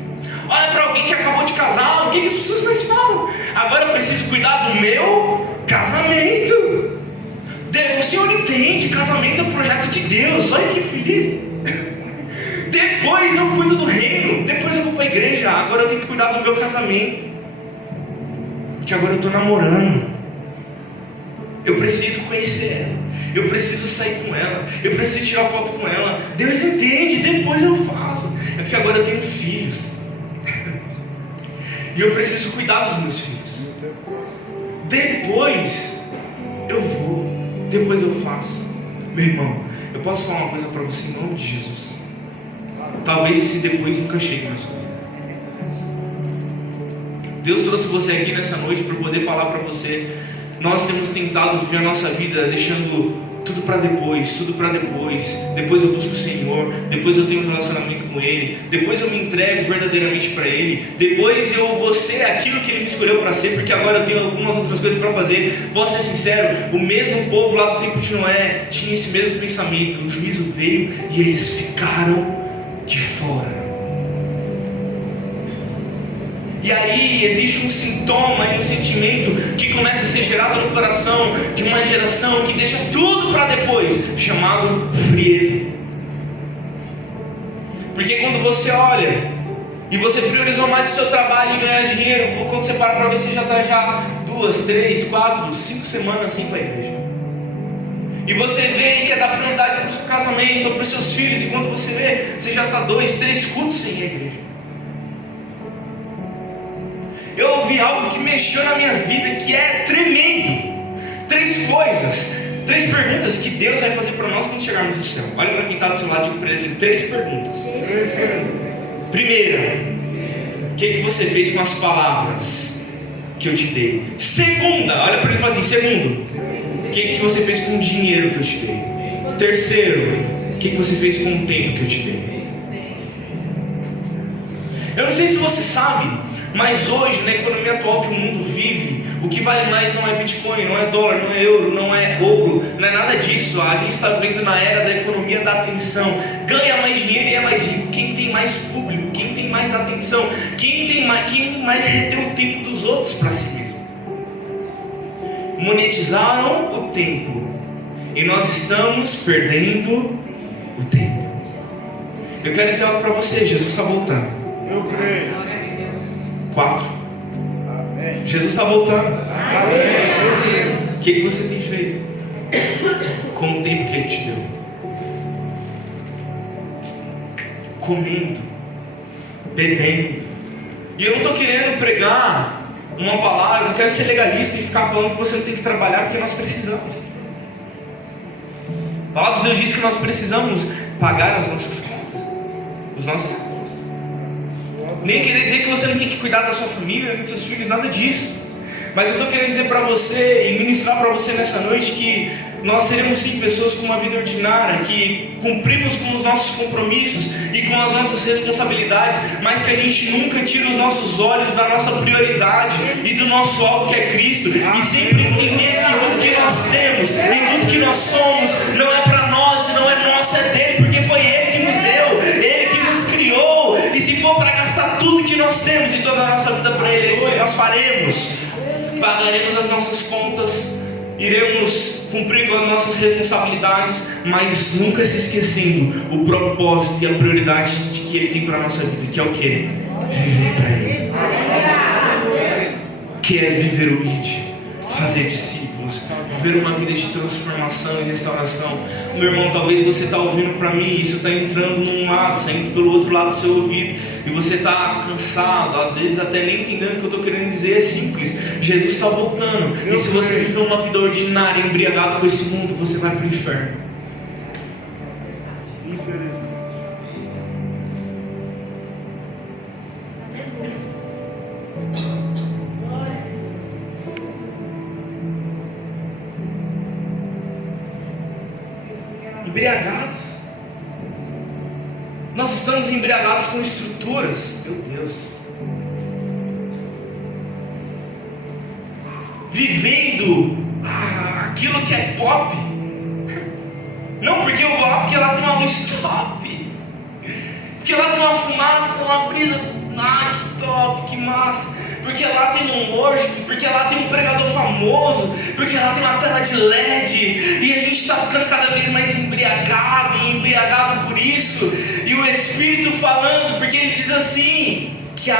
Olha para alguém que acabou de casar, o que as pessoas mais falam? Agora eu preciso cuidar do meu casamento. O Senhor entende, casamento é um projeto de Deus, olha que feliz. Depois eu cuido do reino, depois eu vou para a igreja, agora eu tenho que cuidar do meu casamento, porque agora eu estou namorando, eu preciso conhecer ela, eu preciso sair com ela, eu preciso tirar foto com ela. Deus entende, depois eu faço, é porque agora eu tenho filhos, e eu preciso cuidar dos meus filhos, depois eu vou, depois eu faço. Meu irmão, eu posso falar uma coisa para você em nome de Jesus? Talvez esse depois nunca chegue na sua vida. Deus trouxe você aqui nessa noite para poder falar para você. Nós temos tentado viver a nossa vida deixando tudo para depois, tudo para depois. Depois eu busco o Senhor, depois eu tenho um relacionamento com Ele, depois eu me entrego verdadeiramente para Ele, depois eu vou ser aquilo que Ele me escolheu para ser, porque agora eu tenho algumas outras coisas para fazer. Posso ser sincero, o mesmo povo lá do tempo de Noé tinha esse mesmo pensamento. O juízo veio e eles ficaram de fora. E aí existe um sintoma e um sentimento que começa a ser gerado no coração de uma geração que deixa tudo para depois, chamado frieza. Porque quando você olha e você priorizou mais o seu trabalho e ganhar dinheiro, quando você para ver, você já está 2, 3, 4, 5 semanas sem ir para a igreja. E você vê e quer dar prioridade para o seu casamento ou para os seus filhos, e quando você vê, você já está 2, 3 cultos sem ir à igreja. Eu ouvi algo que mexeu na minha vida, que é tremendo. 3 coisas, 3 perguntas que Deus vai fazer para nós quando chegarmos no céu. Olha para quem está do seu lado e diga para ele assim: 3 perguntas. Primeira, o que você fez com as palavras que eu te dei? Segunda, olha para ele e fala assim: segundo, o que você fez com o dinheiro que eu te dei? Terceiro, o que você fez com o tempo que eu te dei? Eu não sei se você sabe, mas hoje, na economia atual que o mundo vive, o que vale mais não é Bitcoin, não é dólar, não é euro, não é ouro, não é nada disso. A gente está vivendo na era da economia da atenção. Ganha mais dinheiro e é mais rico quem tem mais público, quem tem mais atenção, quem mais retém o tempo dos outros para si mesmo. Monetizaram o tempo e nós estamos perdendo o tempo. Eu quero dizer algo para você: Jesus está voltando. Eu creio. 4. Amém. Jesus está voltando. Amém. O que você tem feito com o tempo que Ele te deu? Comendo, bebendo. E eu não estou querendo pregar uma palavra, eu não quero ser legalista e ficar falando que você não tem que trabalhar, porque nós precisamos. A palavra de Deus diz que nós precisamos pagar as nossas contas, os nossos impostos. Nem querer dizer que você não tem que cuidar da sua família, nem dos seus filhos, nada disso. Mas eu estou querendo dizer para você e ministrar para você nessa noite que nós seremos sim pessoas com uma vida ordinária, que cumprimos com os nossos compromissos e com as nossas responsabilidades, mas que a gente nunca tira os nossos olhos da nossa prioridade e do nosso alvo, que é Cristo, e sempre entendendo que tudo que nós temos e tudo que nós somos não é para nós e não é nosso, é dele, porque foi Ele que nos deu, Ele que nos criou. E se for para gastar tudo que nós temos e toda a nossa vida para Ele, é isso que nós faremos. Pagaremos as nossas contas, iremos cumprir com as nossas responsabilidades, mas nunca se esquecendo o propósito e a prioridade de que Ele tem para a nossa vida, que é o quê? Viver para Ele. Que é viver o ID, fazer discípulos, viver uma vida de transformação e restauração. Meu irmão, talvez você está ouvindo para mim, isso está entrando num lado, saindo pelo outro lado do seu ouvido, e você está cansado, às vezes até nem entendendo o que eu estou querendo dizer. É simples: Jesus está voltando, e se você viver uma vida ordinária, embriagado com esse mundo, você vai para o inferno. Infelizmente. Embriagados. Nós estamos embriagados com estruturas. Meu Deus. Vivendo aquilo que é pop. Não porque eu vou lá porque lá tem uma luz top, porque lá tem uma fumaça, uma brisa, que top, que massa. Porque lá tem um worship, porque lá tem um pregador famoso, porque lá tem uma tela de LED, e a gente está ficando cada vez mais embriagado, e embriagado por isso. E o Espírito falando, porque ele diz assim, que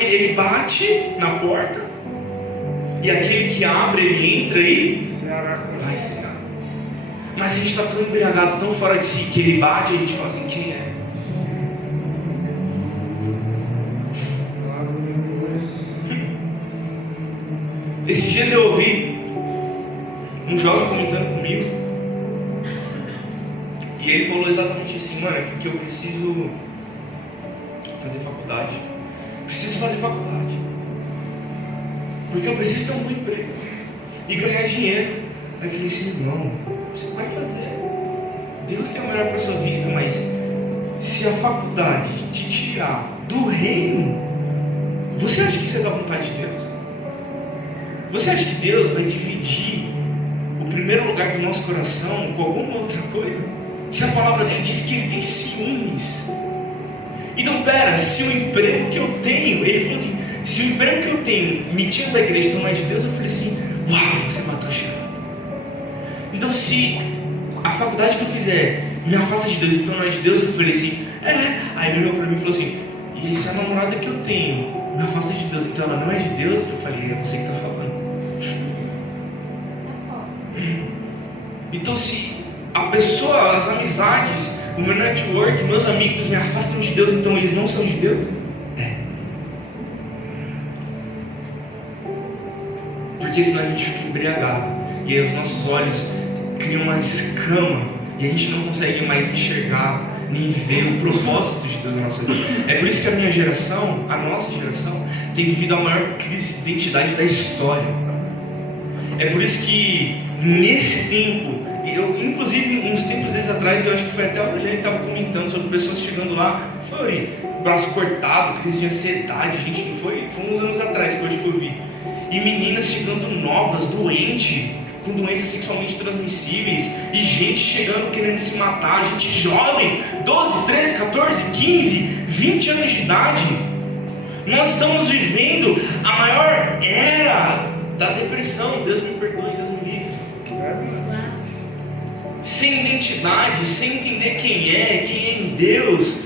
ele bate na porta, e aquele que abre, ele entra e vai cegar. Mas a gente está tão embriagado, tão fora de si, que ele bate e a gente fala assim: quem é? Esses dias eu ouvi um jovem comentando comigo, ele falou exatamente assim, mano, é porque eu preciso fazer faculdade. Preciso fazer faculdade. Porque eu preciso ter um bom emprego e ganhar dinheiro. Aí eu falei assim, não, você vai fazer. Deus tem o melhor para sua vida, mas se a faculdade te tirar do reino, você acha que isso é da vontade de Deus? Você acha que Deus vai dividir o primeiro lugar do nosso coração com alguma outra coisa? Se a palavra dele diz que ele tem ciúmes. Então pera, se o emprego que eu tenho, ele falou assim, se o emprego que eu tenho me tira da igreja então não é de Deus, eu falei assim, uau, você matou a charada. Então se a faculdade que eu fizer me afasta de Deus, então não é de Deus, eu falei assim, Aí ele olhou pra mim e falou assim, e se a namorada que eu tenho me afasta de Deus, então ela não é de Deus? Eu falei, é você que está falando. Então se a pessoa, as amizades, o meu network, meus amigos me afastam de Deus, então eles não são de Deus? Porque senão a gente fica embriagado, e aí os nossos olhos criam uma escama, e a gente não consegue mais enxergar, nem ver o propósito de Deus na nossa vida. É por isso que a minha geração, a nossa geração, tem vivido a maior crise de identidade da história. É por isso que nesse tempo, eu inclusive uns tempos desde atrás, eu acho que foi até o Aurélio que estava comentando sobre pessoas chegando lá, foi braço cortado, crise de ansiedade, gente, não foi uns anos atrás que hoje que eu vi. E meninas chegando novas, doentes, com doenças sexualmente transmissíveis, e gente chegando querendo se matar, gente jovem, 12, 13, 14, 15, 20 anos de idade. Nós estamos vivendo a maior era da depressão, Deus me perdoe, Deus me livre. Sem identidade, sem entender quem é em Deus.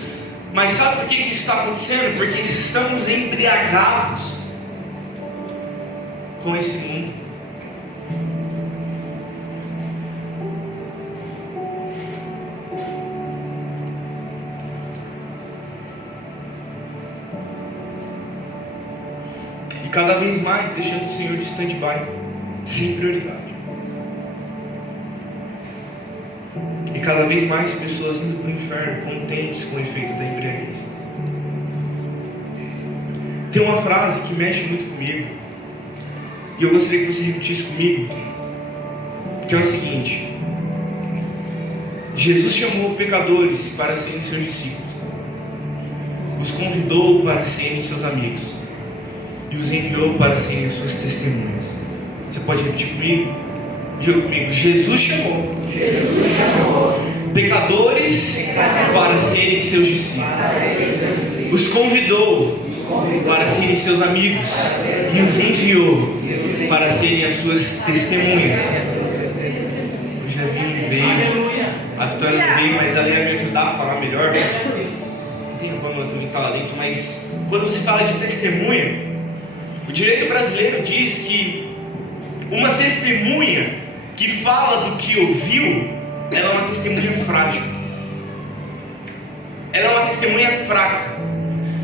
Mas sabe por que isso está acontecendo? Porque estamos embriagados com esse mundo. E cada vez mais deixando o Senhor de stand-by, sem prioridade. E cada vez mais pessoas indo para o inferno, contentes com o efeito da embriaguez. Tem uma frase que mexe muito comigo, e eu gostaria que você repetisse comigo, que é o seguinte: Jesus chamou pecadores para serem seus discípulos, os convidou para serem seus amigos, e os enviou para serem as suas testemunhas. Você pode repetir comigo? Diga comigo: Jesus chamou pecadores para serem seus discípulos, os convidou para serem seus amigos, e os enviou para serem as suas testemunhas. O Javinho veio, a Vitória não veio, mas ela ia me ajudar a falar melhor. Não tem a Pamela também que está lá dentro, mas quando você fala de testemunha, o direito brasileiro diz que uma testemunha que fala do que ouviu, ela é uma testemunha frágil. Ela é uma testemunha fraca.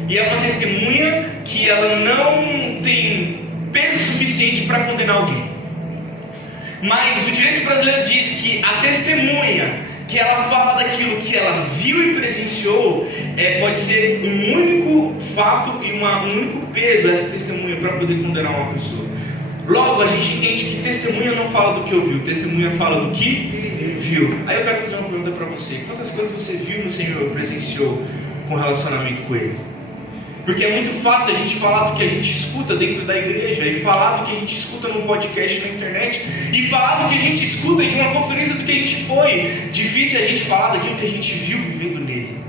E é uma testemunha que ela não tem peso suficiente para condenar alguém. Mas o direito brasileiro diz que a testemunha que ela fala daquilo que ela viu e presenciou, pode ser um único fato e um único peso, essa testemunha, para poder condenar uma pessoa. Logo, a gente entende que testemunha não fala do que ouviu, testemunha fala do que viu. Aí eu quero fazer uma pergunta para você: quantas coisas você viu no Senhor e presenciou com relacionamento com Ele? Porque é muito fácil a gente falar do que a gente escuta dentro da igreja, e falar do que a gente escuta no podcast, na internet, e falar do que a gente escuta de uma conferência do que a gente foi. Difícil a gente falar daquilo que a gente viu vivendo nele.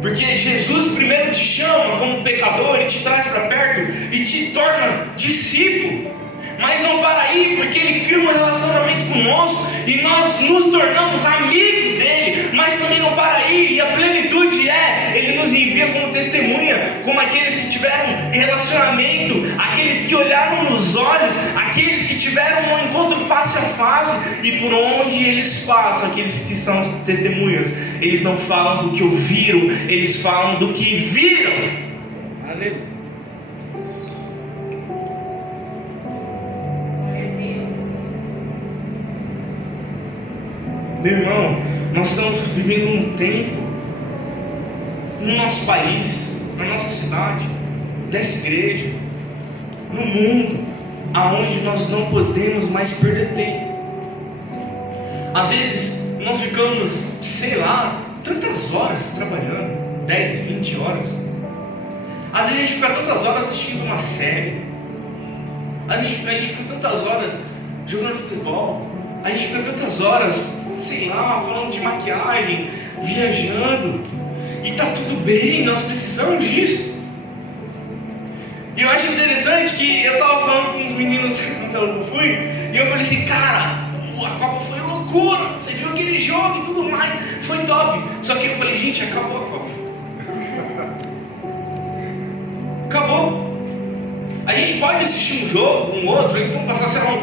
Porque Jesus primeiro te chama como pecador e te traz para perto e te torna discípulo. Mas não para aí, porque Ele cria um relacionamento conosco e nós nos tornamos amigos dEle. Mas também não para aí, e a plenitude Ele nos envia como testemunha, como aqueles que tiveram relacionamento, aqueles que olharam nos olhos, aqueles que tiveram um encontro face a face, e por onde eles passam, aqueles que são as testemunhas, eles não falam do que ouviram, eles falam do que viram. Aleluia. Meu irmão, nós estamos vivendo um tempo, no nosso país, na nossa cidade, nessa igreja, no mundo, aonde nós não podemos mais perder tempo. Às vezes nós ficamos, sei lá, tantas horas trabalhando, 10, 20 horas. Às vezes a gente fica tantas horas assistindo uma série, a gente fica tantas horas jogando futebol, a gente fica tantas horas, sei lá, falando de maquiagem, viajando, e tá tudo bem, nós precisamos disso. E eu acho interessante que eu tava falando com uns meninos no salão que eu fui, e eu falei assim, cara, a Copa foi loucura, você viu aquele jogo e tudo mais, foi top. Só que eu falei, gente, acabou a Copa. Acabou. A gente pode assistir um jogo, um outro, então passar, sei lá,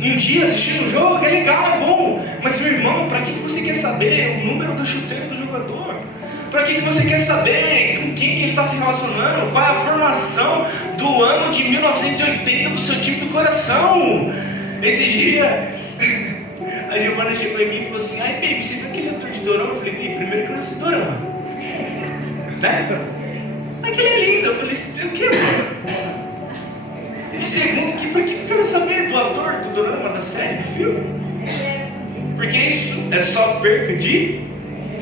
um dia assistindo um jogo, é legal, é bom. Mas, meu irmão, para que você quer saber o número da chuteira do jogador? Para que você quer saber com quem que ele está se relacionando? Qual é a formação do ano de 1980 do seu time do coração? Esse dia, a Giovana chegou em mim e falou assim, ai, baby, você viu aquele ator de dorama? Eu falei, primeiro que eu não assisto dorama, né? Aquele é lindo. Eu falei assim, o que, mano? E segundo, por que eu quero saber do ator, do dorama, da série, do filme? Porque isso é só perca de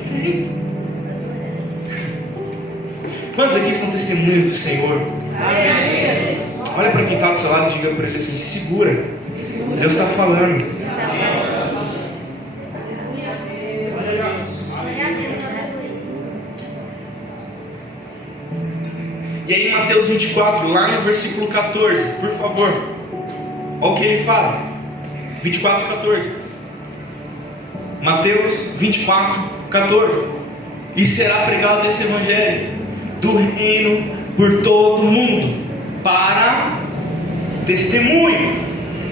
tempo. Quantos aqui são testemunhas do Senhor? Olha para quem está do seu lado e diga para ele assim, segura, Deus está falando. E aí em Mateus 24, lá no versículo 14, por favor, olha o que ele fala. 24, 14. Mateus 24, 14. E será pregado esse evangelho do reino por todo o mundo, para testemunho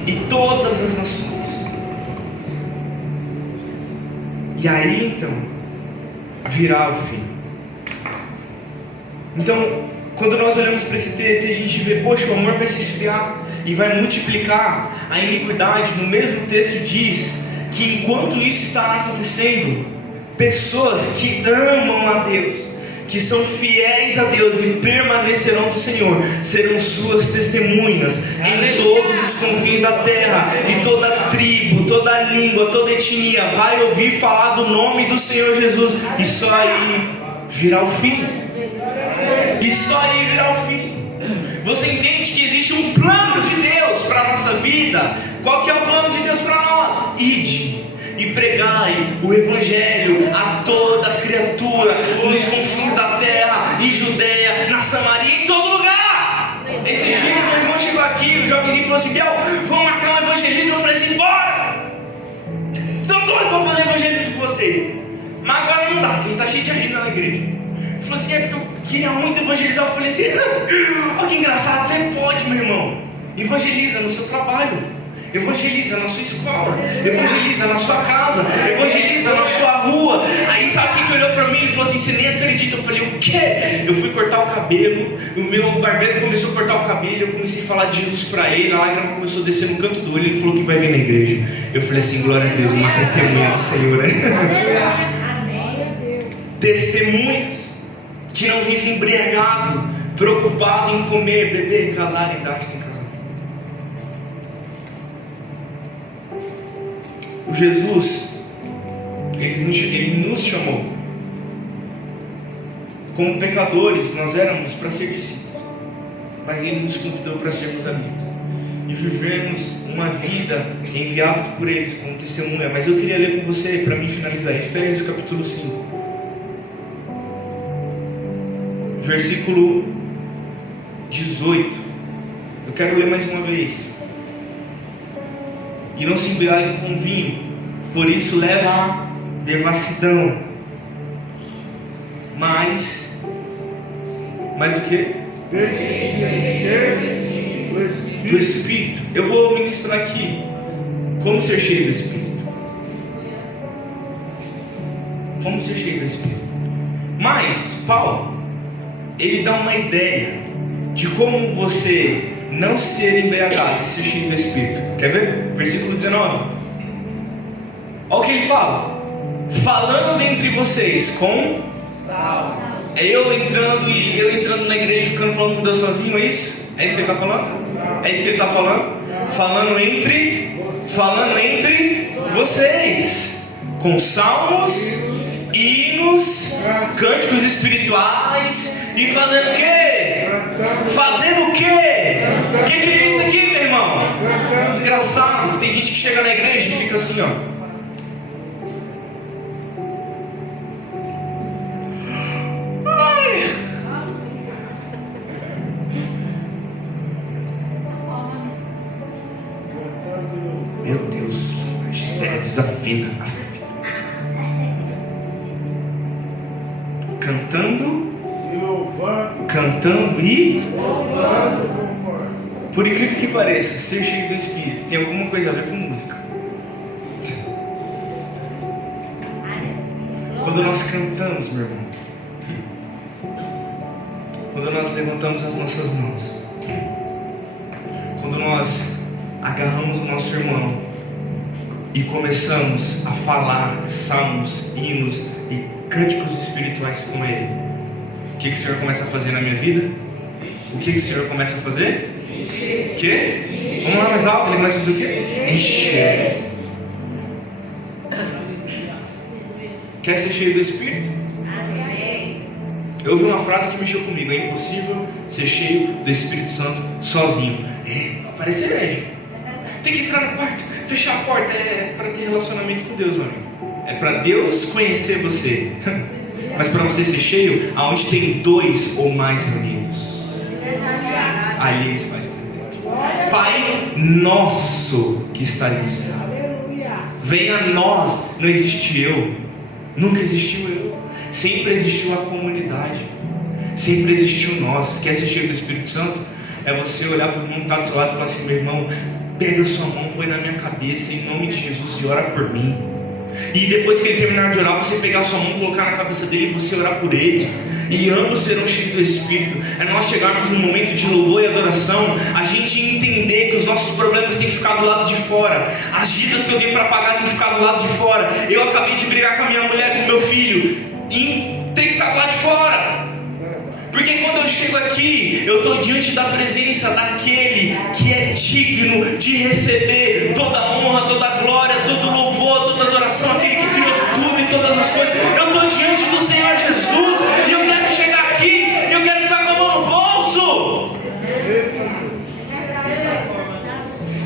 e todas as nações. E aí então virá o fim. Então, quando nós olhamos para esse texto e a gente vê, poxa, o amor vai se esfriar e vai multiplicar a iniquidade, no mesmo texto diz que enquanto isso está acontecendo, pessoas que amam a Deus, que são fiéis a Deus e permanecerão do Senhor, serão suas testemunhas em todos os confins da terra, e toda tribo, toda língua, toda etnia vai ouvir falar do nome do Senhor Jesus, e só aí virá o fim. E só aí virá o fim. Você entende que existe um plano de Deus para a nossa vida? Qual que é o plano de Deus para nós? Ide e pregai o Evangelho a toda criatura, nos confins da terra, em Judeia, na Samaria, em todo lugar. Esses dias meu irmão chegou aqui, o jovenzinho falou assim, Biel, vamos marcar um evangelismo. Eu falei assim, bora! Estou doido para fazer evangelismo com vocês, mas agora não dá, porque a gente está cheio de agenda na igreja. Ele falou assim, é porque eu queria muito evangelizar. Eu falei assim, olha que engraçado, você pode, meu irmão. Evangeliza no seu trabalho, evangeliza na sua escola, evangeliza na sua casa, evangeliza na sua rua. Aí sabe o que olhou pra mim e falou assim, você nem acredita. Eu falei, o quê? Eu fui cortar o cabelo, o meu barbeiro começou a cortar o cabelo, eu comecei a falar de Jesus pra ele, a lágrima começou a descer no canto do olho, ele falou que vai vir na igreja. Eu falei assim, glória a Deus, uma testemunha do Senhor, né? Testemunhas que não vivem embriagado, preocupado em comer, beber, casar e dar-se em casamento. O Jesus, ele nos chamou. Como pecadores, nós éramos para ser discípulos, mas Ele nos convidou para sermos amigos e vivermos uma vida enviados por eles como testemunha. Mas eu queria ler com você, para mim finalizar, Efésios capítulo 5, versículo 18. Eu quero ler mais uma vez. E não se embriague com vinho, por isso leva a devassidão. Mas o que? Do Espírito. Eu vou ministrar aqui como ser cheio do Espírito. Como ser cheio do Espírito. Mas Paulo, ele dá uma ideia de como você não ser embriagado e ser cheio do Espírito. Quer ver? Versículo 19. Olha o que ele fala. Falando dentre vocês com Sal. É eu entrando na igreja e ficando falando com Deus sozinho, é isso? É isso que ele está falando? É isso que ele está falando? Falando entre vocês, com salmos, hinos, cânticos espirituais e fazendo o quê? Fazendo o quê? O que é isso aqui, meu irmão? Engraçado que tem gente que chega na igreja e fica assim, ó. Meu Deus, sério, desafina. Cantando e por incrível que pareça, ser cheio do Espírito tem alguma coisa a ver com música. Quando nós cantamos, meu irmão, quando nós levantamos as nossas mãos, quando nós agarramos o nosso irmão e começamos a falar salmos, hinos e cânticos espirituais com ele, o que o Senhor começa a fazer na minha vida? O que o Senhor começa a fazer? O quê? Vamos lá mais alto, ele começa a fazer o quê? Encher. Quer ser cheio do Espírito? Eu ouvi uma frase que mexeu comigo: é impossível ser cheio do Espírito Santo sozinho. Parece herege. Tem que entrar no quarto, fechar a porta. É para ter relacionamento com Deus, meu amigo. É para Deus conhecer você. Mas para você ser cheio, aonde tem 2 ou mais reunidos, ali ele se faz presente. Pai nosso que está no céu, venha a nós. Não existe eu, nunca existiu eu, sempre existiu a comunidade, sempre existiu nós. Quer ser cheio do Espírito Santo? É você olhar para o mundo que está do seu lado e falar assim: meu irmão, pega a sua mão, põe na minha cabeça, em nome de Jesus, e ora por mim. E depois que ele terminar de orar, você pegar a sua mão, colocar na cabeça dele e você orar por ele. E ambos serão cheios do Espírito. É nós chegarmos num momento de louvor e adoração, a gente entender que os nossos problemas têm que ficar do lado de fora. As dívidas que eu tenho para pagar têm que ficar do lado de fora. Eu acabei de brigar com a minha mulher, com o meu filho, e tem que ficar do lado de fora. Porque quando eu chego aqui, eu estou diante da presença daquele que é digno de receber toda a honra, toda a glória, todo o louvor, toda a adoração, aquele que criou tudo e todas as coisas. Eu estou diante do Senhor Jesus e eu quero chegar aqui e eu quero ficar com a mão no bolso.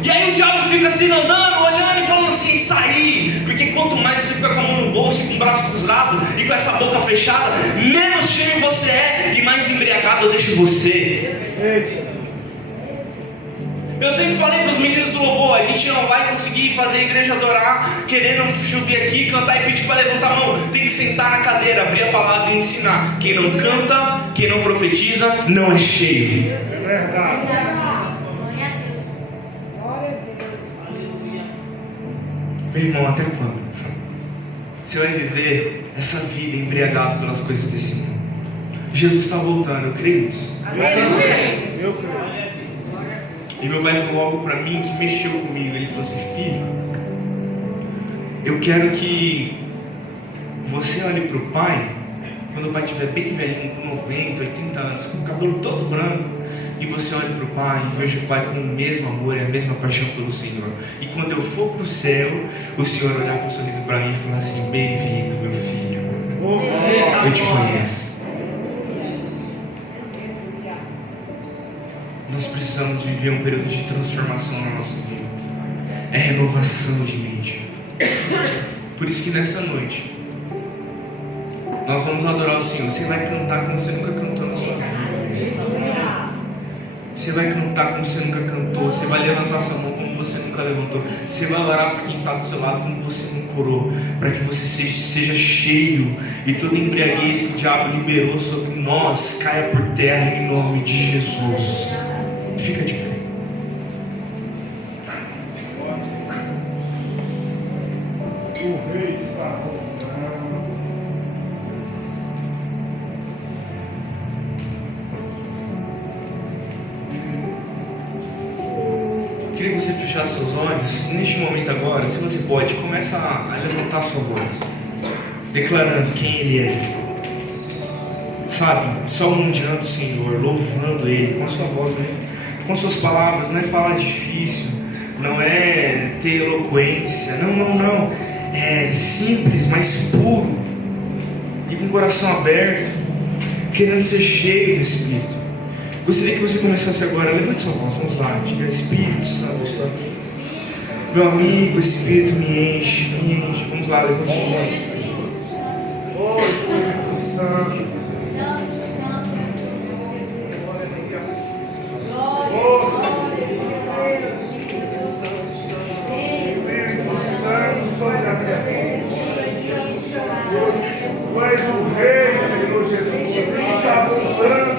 E aí o diabo fica assim andando, olhando e falando assim: sair. Porque quanto mais você fica com a mão no bolso e com o braço cruzado e com essa boca fechada, menos cheio você é e mais embriagado eu deixo você. Eu sempre falei para os meninos do louvor: a gente não vai conseguir fazer a igreja adorar querendo subir aqui, cantar e pedir para levantar a mão. Tem que sentar na cadeira, abrir a palavra e ensinar. Quem não canta, quem não profetiza, não é cheio. É verdade. Meu irmão, até quando você vai viver essa vida embriagado pelas coisas desse mundo? Jesus está voltando, eu creio nisso. Eu creio. E meu pai falou algo para mim que mexeu comigo. Ele falou assim: filho, eu quero que você olhe para o pai quando o pai estiver bem velhinho, com 90, 80 anos, com o cabelo todo branco, e você olha para o pai e veja o pai com o mesmo amor e a mesma paixão pelo Senhor. E quando eu for para o céu, o Senhor olhar com um sorriso para mim e falar assim: bem-vindo, meu filho, eu te conheço. Nós precisamos viver um período de transformação na nossa vida. É renovação de mente. Por isso que nessa noite nós vamos adorar o Senhor. Você vai cantar como você nunca cantou na sua vida, meu irmão. Você vai cantar como você nunca cantou. Você vai levantar sua mão como você nunca levantou. Você vai orar por quem está do seu lado como você nunca orou, para que você seja cheio e toda embriaguez que o diabo liberou sobre nós caia por terra em nome de Jesus. Fica de pé. O rei está voltando. Queria que você fechasse seus olhos. Neste momento agora, se você pode, começa a levantar sua voz, declarando quem Ele é. Sabe, salmodiando o Senhor, louvando Ele com a sua voz mesmo, com suas palavras. Não é falar difícil, não é ter eloquência, não. É simples, mas puro e com o coração aberto, querendo ser cheio do Espírito. Gostaria que você começasse agora. Levante sua voz, vamos lá. Diga: Espírito Santo, eu estou aqui. Meu amigo, o Espírito me enche. Vamos lá, levante sua voz. Oh, Espírito Santo. Tu és o Rei, Senhor Jesus. Está voltando.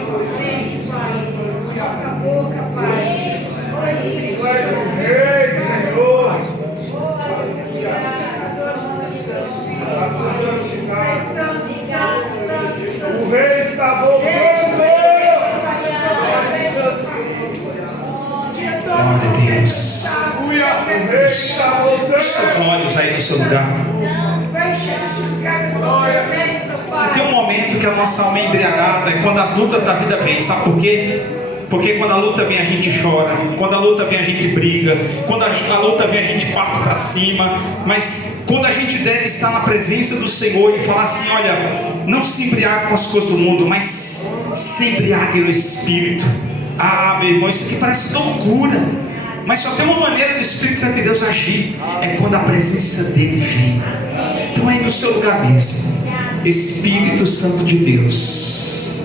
Nossa boca, Pai. Tu és o Rei, Senhor. O Rei está voltando. Glória a Deus. O Rei está voltando. Feche seus olhos aí no seu lugar. Você tem um momento que a nossa alma é embriagada, é quando as lutas da vida vêm. Sabe por quê? Porque quando a luta vem a gente chora, quando a luta vem a gente briga, quando a luta vem a gente parte para cima. Mas quando a gente deve estar na presença do Senhor e falar assim: olha, não se embriague com as coisas do mundo, mas se embriague no Espírito. Ah, meu irmão, isso aqui parece loucura, mas só tem uma maneira do Espírito Santo de Deus agir: é quando a presença dele vem. Então aí no seu lugar mesmo, Espírito Santo de Deus,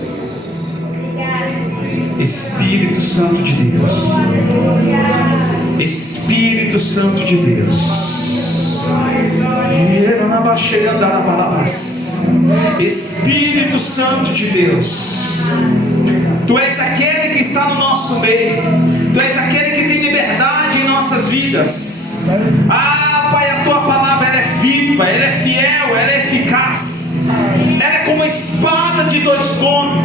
Espírito Santo de Deus, Espírito Santo de Deus, Espírito Santo de Deus, Tu és aquele que está no nosso meio, Tu és aquele que tem liberdade em nossas vidas. Ah, Pai, a Tua palavra ela é viva, ela é fiel, ela é eficaz, ela é como uma espada de dois gumes,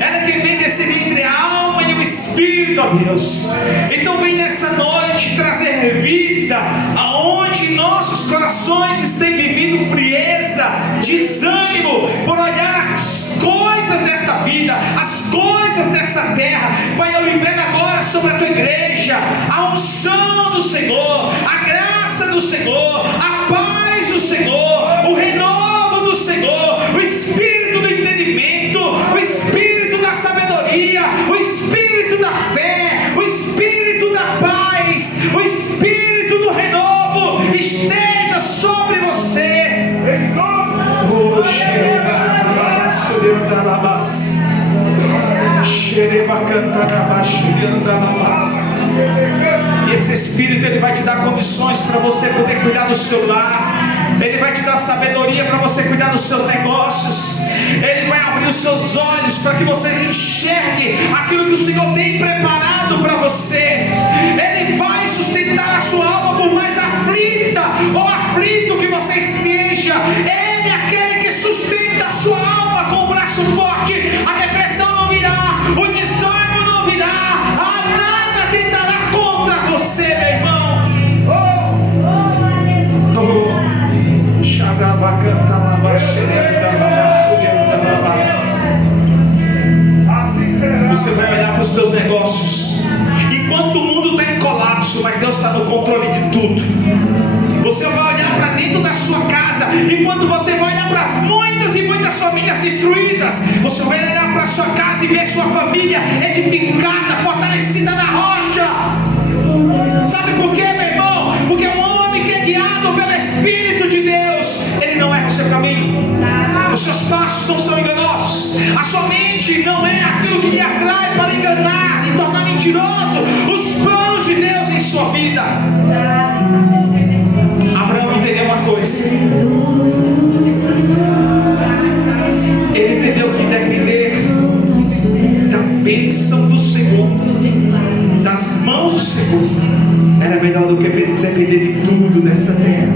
ela é que vem decidir entre a alma e o Espírito, ó Deus. Então vem nessa noite trazer vida aonde nossos corações têm vivido frieza, desânimo, por olhar as coisas desta vida, as coisas dessa terra. Pai, eu libero agora sobre a Tua igreja a unção do Senhor, a graça do Senhor, a paz do Senhor, o renovo do Senhor, o Espírito do entendimento, o Espírito da sabedoria, o Espírito da fé, o Espírito da paz, o Espírito do renovo esteja sobre você. Em nome E esse Espírito ele vai te dar condições para você poder cuidar do seu lar. Ele vai te dar sabedoria para você cuidar dos seus negócios. Ele vai abrir os seus olhos para que você enxergue aquilo que o Senhor tem preparado para você. Ele vai sustentar a sua alma por mais aflita ou aflito que você esteja. Ele é aquele que sustenta a sua alma com o braço forte. A depressão não virá, o desânimo não virá, a nada tentará contra você, meu irmão. Você vai olhar para os seus negócios, enquanto o mundo está em colapso, mas Deus está no controle de tudo. Você vai olhar para dentro da sua casa, enquanto você vai olhar para as muitas e muitas famílias destruídas. Você vai olhar para a sua casa e ver sua família edificada, fortalecida na rocha. Sabe por quê, meu irmão? Porque um homem que é guiado pelo Espírito de Deus, ele não erra o seu caminho. Os seus passos não são enganosos. A sua mente não é aquilo que lhe atrai para enganar e tornar mentiroso os planos de Deus em sua vida. Abraão entendeu uma coisa. Ele entendeu que depender da bênção do Senhor, das mãos do Senhor, era melhor do que depender de tudo nessa terra.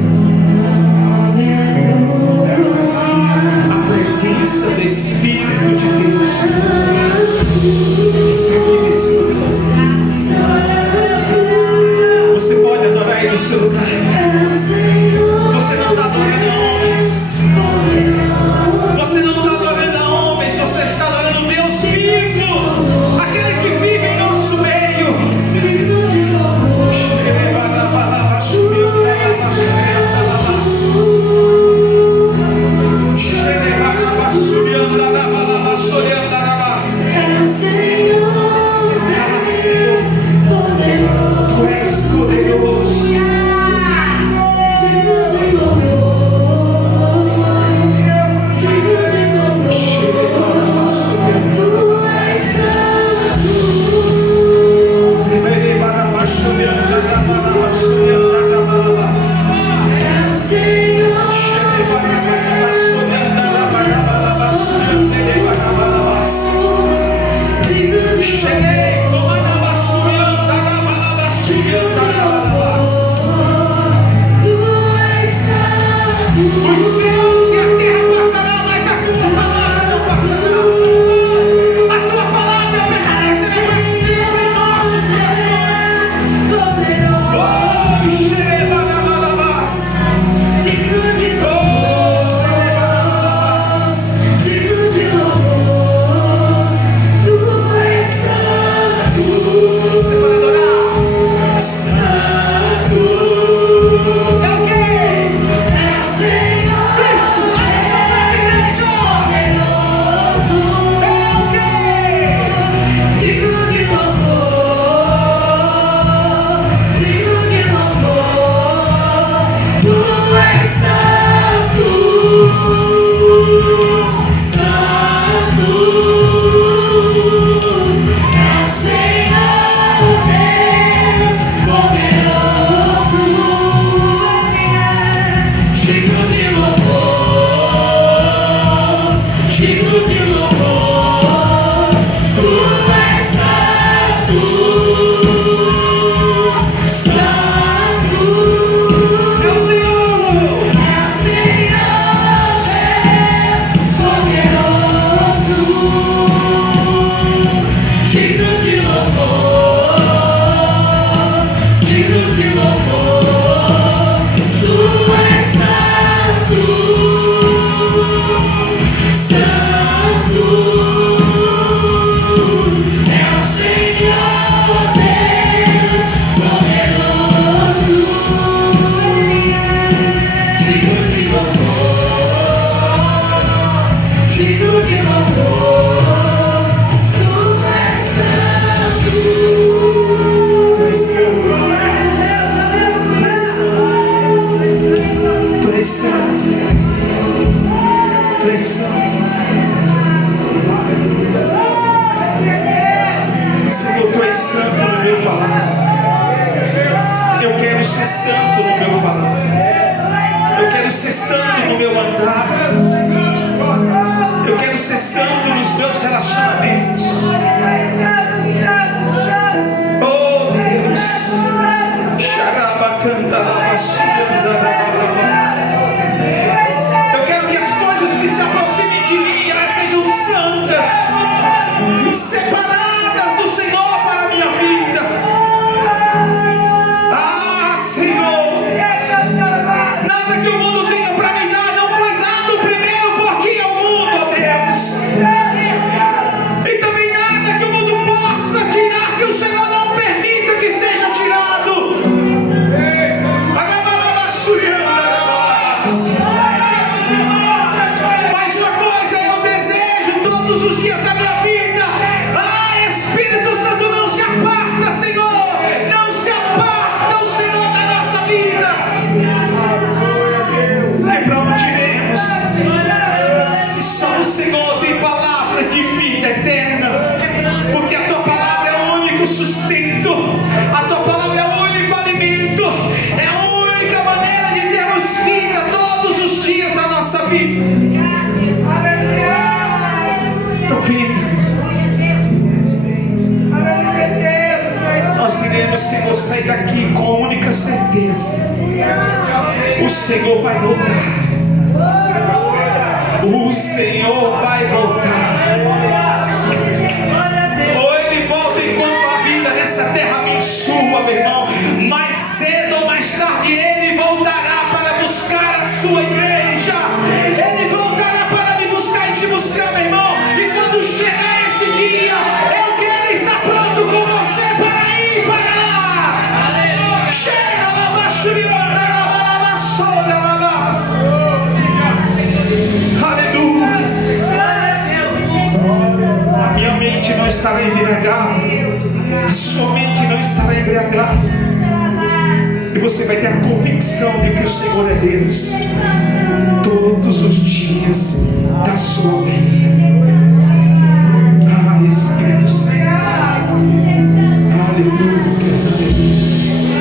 A presença do Espírito de Deus está aqui nesse lugar. Senhor, sair daqui com a única certeza: o Senhor vai voltar. O Senhor vai voltar. Ou Ele volta enquanto a vida nessa terra abençoa, meu irmão. Mais cedo ou mais tarde Ele voltará para buscar a sua igreja. Ele voltará para me buscar e te buscar, meu irmão. E quando chegar esse dia, eu quero estar pronto com você para ir para lá. Chega lá, aleluia. não estará embriagado. A sua mente não estará embriagada. E você vai ter a convicção de que o Senhor é Deus todos os dias da sua vida. Ah, Espírito Santo. Aleluias, aleluias.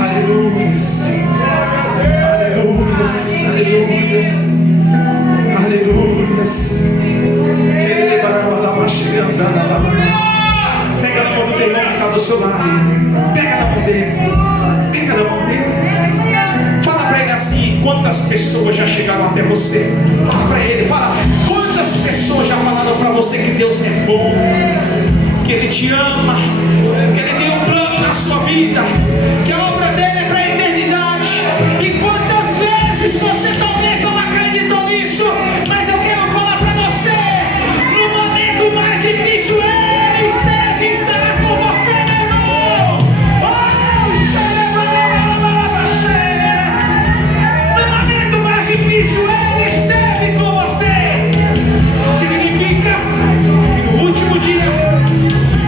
Aleluias. Aleluias, aleluias. Aleluias. Pega na mão do teu irmão que está do seu lado. Pega na mão dele. Pega na mão dele. Fala para ele assim: quantas pessoas já chegaram até você? Fala para ele, fala: quantas pessoas já falaram para você que Deus é bom, que Ele te ama, que Ele tem um plano na sua vida, que a obra dele é para a eternidade. E quantas vezes você talvez não acreditou nisso, mas eu quero falar para você: no momento mais difícil Ele esteve e estará com você, meu irmão. No momento mais difícil Ele esteve com você. Significa que no último dia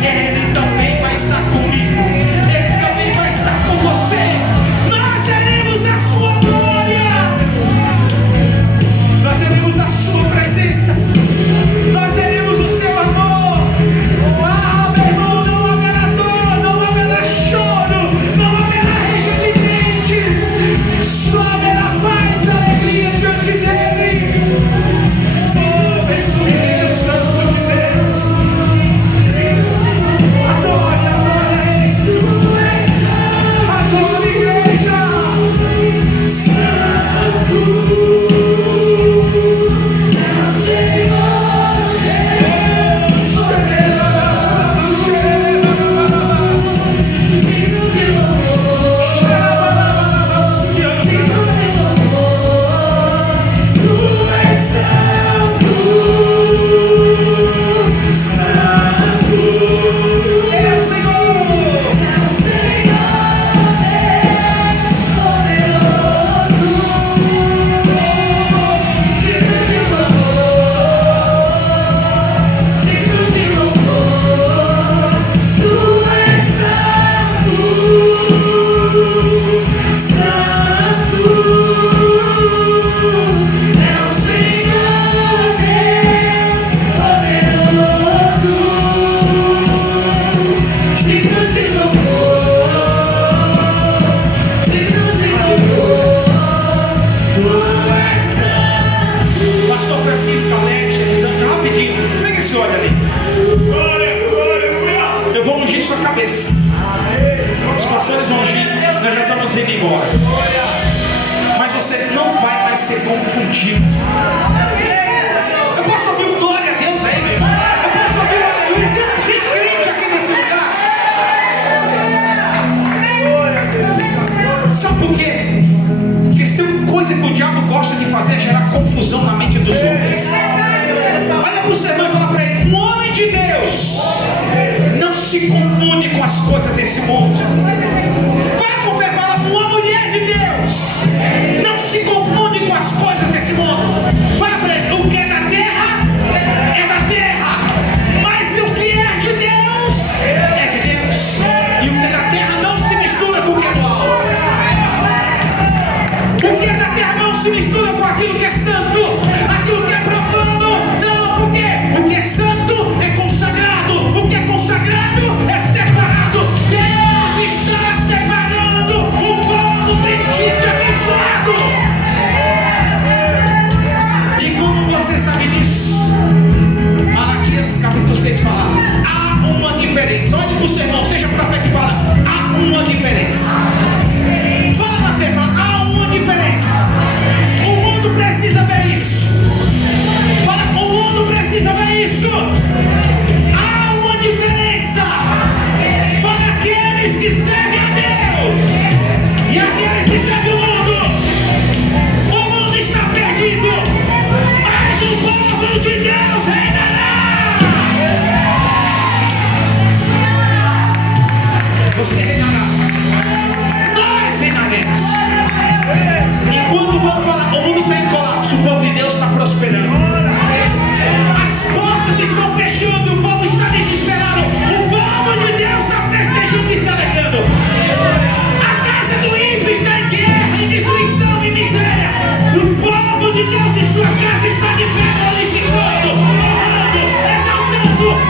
Ele também vai estar comigo. Ele também vai estar com você. Nós veremos a sua glória. Nós veremos a sua presença. Nós veremos o seu amor. Ah, meu irmão, não haverá dor, não haverá choro, não haverá ranger de dentes. Só haverá paz e alegria diante dele. Oh, Espírito Santo de Deus. Adore, adore Ele. Adore, igreja. Ele é o Senhor. Pastor Francisco, Alex, Elisandra, rapidinho, pega esse óleo ali. Eu vou ungir sua cabeça. Os pastores vão ungir, nós já estamos indo embora. Mas você não vai mais ser confundido. Eu posso ouvir um glória a Deus aí, meu irmão? Eu posso ouvir um aleluia? Tem crente aqui nesse lugar. Sabe por quê? Porque se tem uma coisa que o diabo gosta de fazer é gerar confusão na mente dos homens. Olha para o seu irmão e fala para ele: um homem de Deus não se confunde com as coisas desse mundo. Fala com fé, fala: uma mulher de Deus não se confunde com as coisas desse mundo. Fala para ele: o que é da terra é da terra, mas o que é de Deus é de Deus. E o que é da terra não se mistura com o que é do alto. O que é da terra não se mistura com aquilo que é santo, aquilo que é profano. Não, porque o que é santo é consagrado, o que é consagrado é separado. Deus está separando um povo bendito e abençoado. E como você sabe disso? Malaquias capítulo 6 fala: há uma diferença. Olhe para o seu irmão, seja profeta que fala: há uma diferença. Fala na fé, fala: há uma diferença. O mundo precisa ver isso. Fala: o mundo precisa ver isso. Há uma diferença para aqueles que servem a Deus e aqueles que servem o mundo. O mundo está perdido, mas o povo de Deus reinará. Você reinará. Nós reinaremos. Enquanto o povo fala: o mundo está em colapso, o povo de Deus está prosperando. As portas estão fechando e o povo está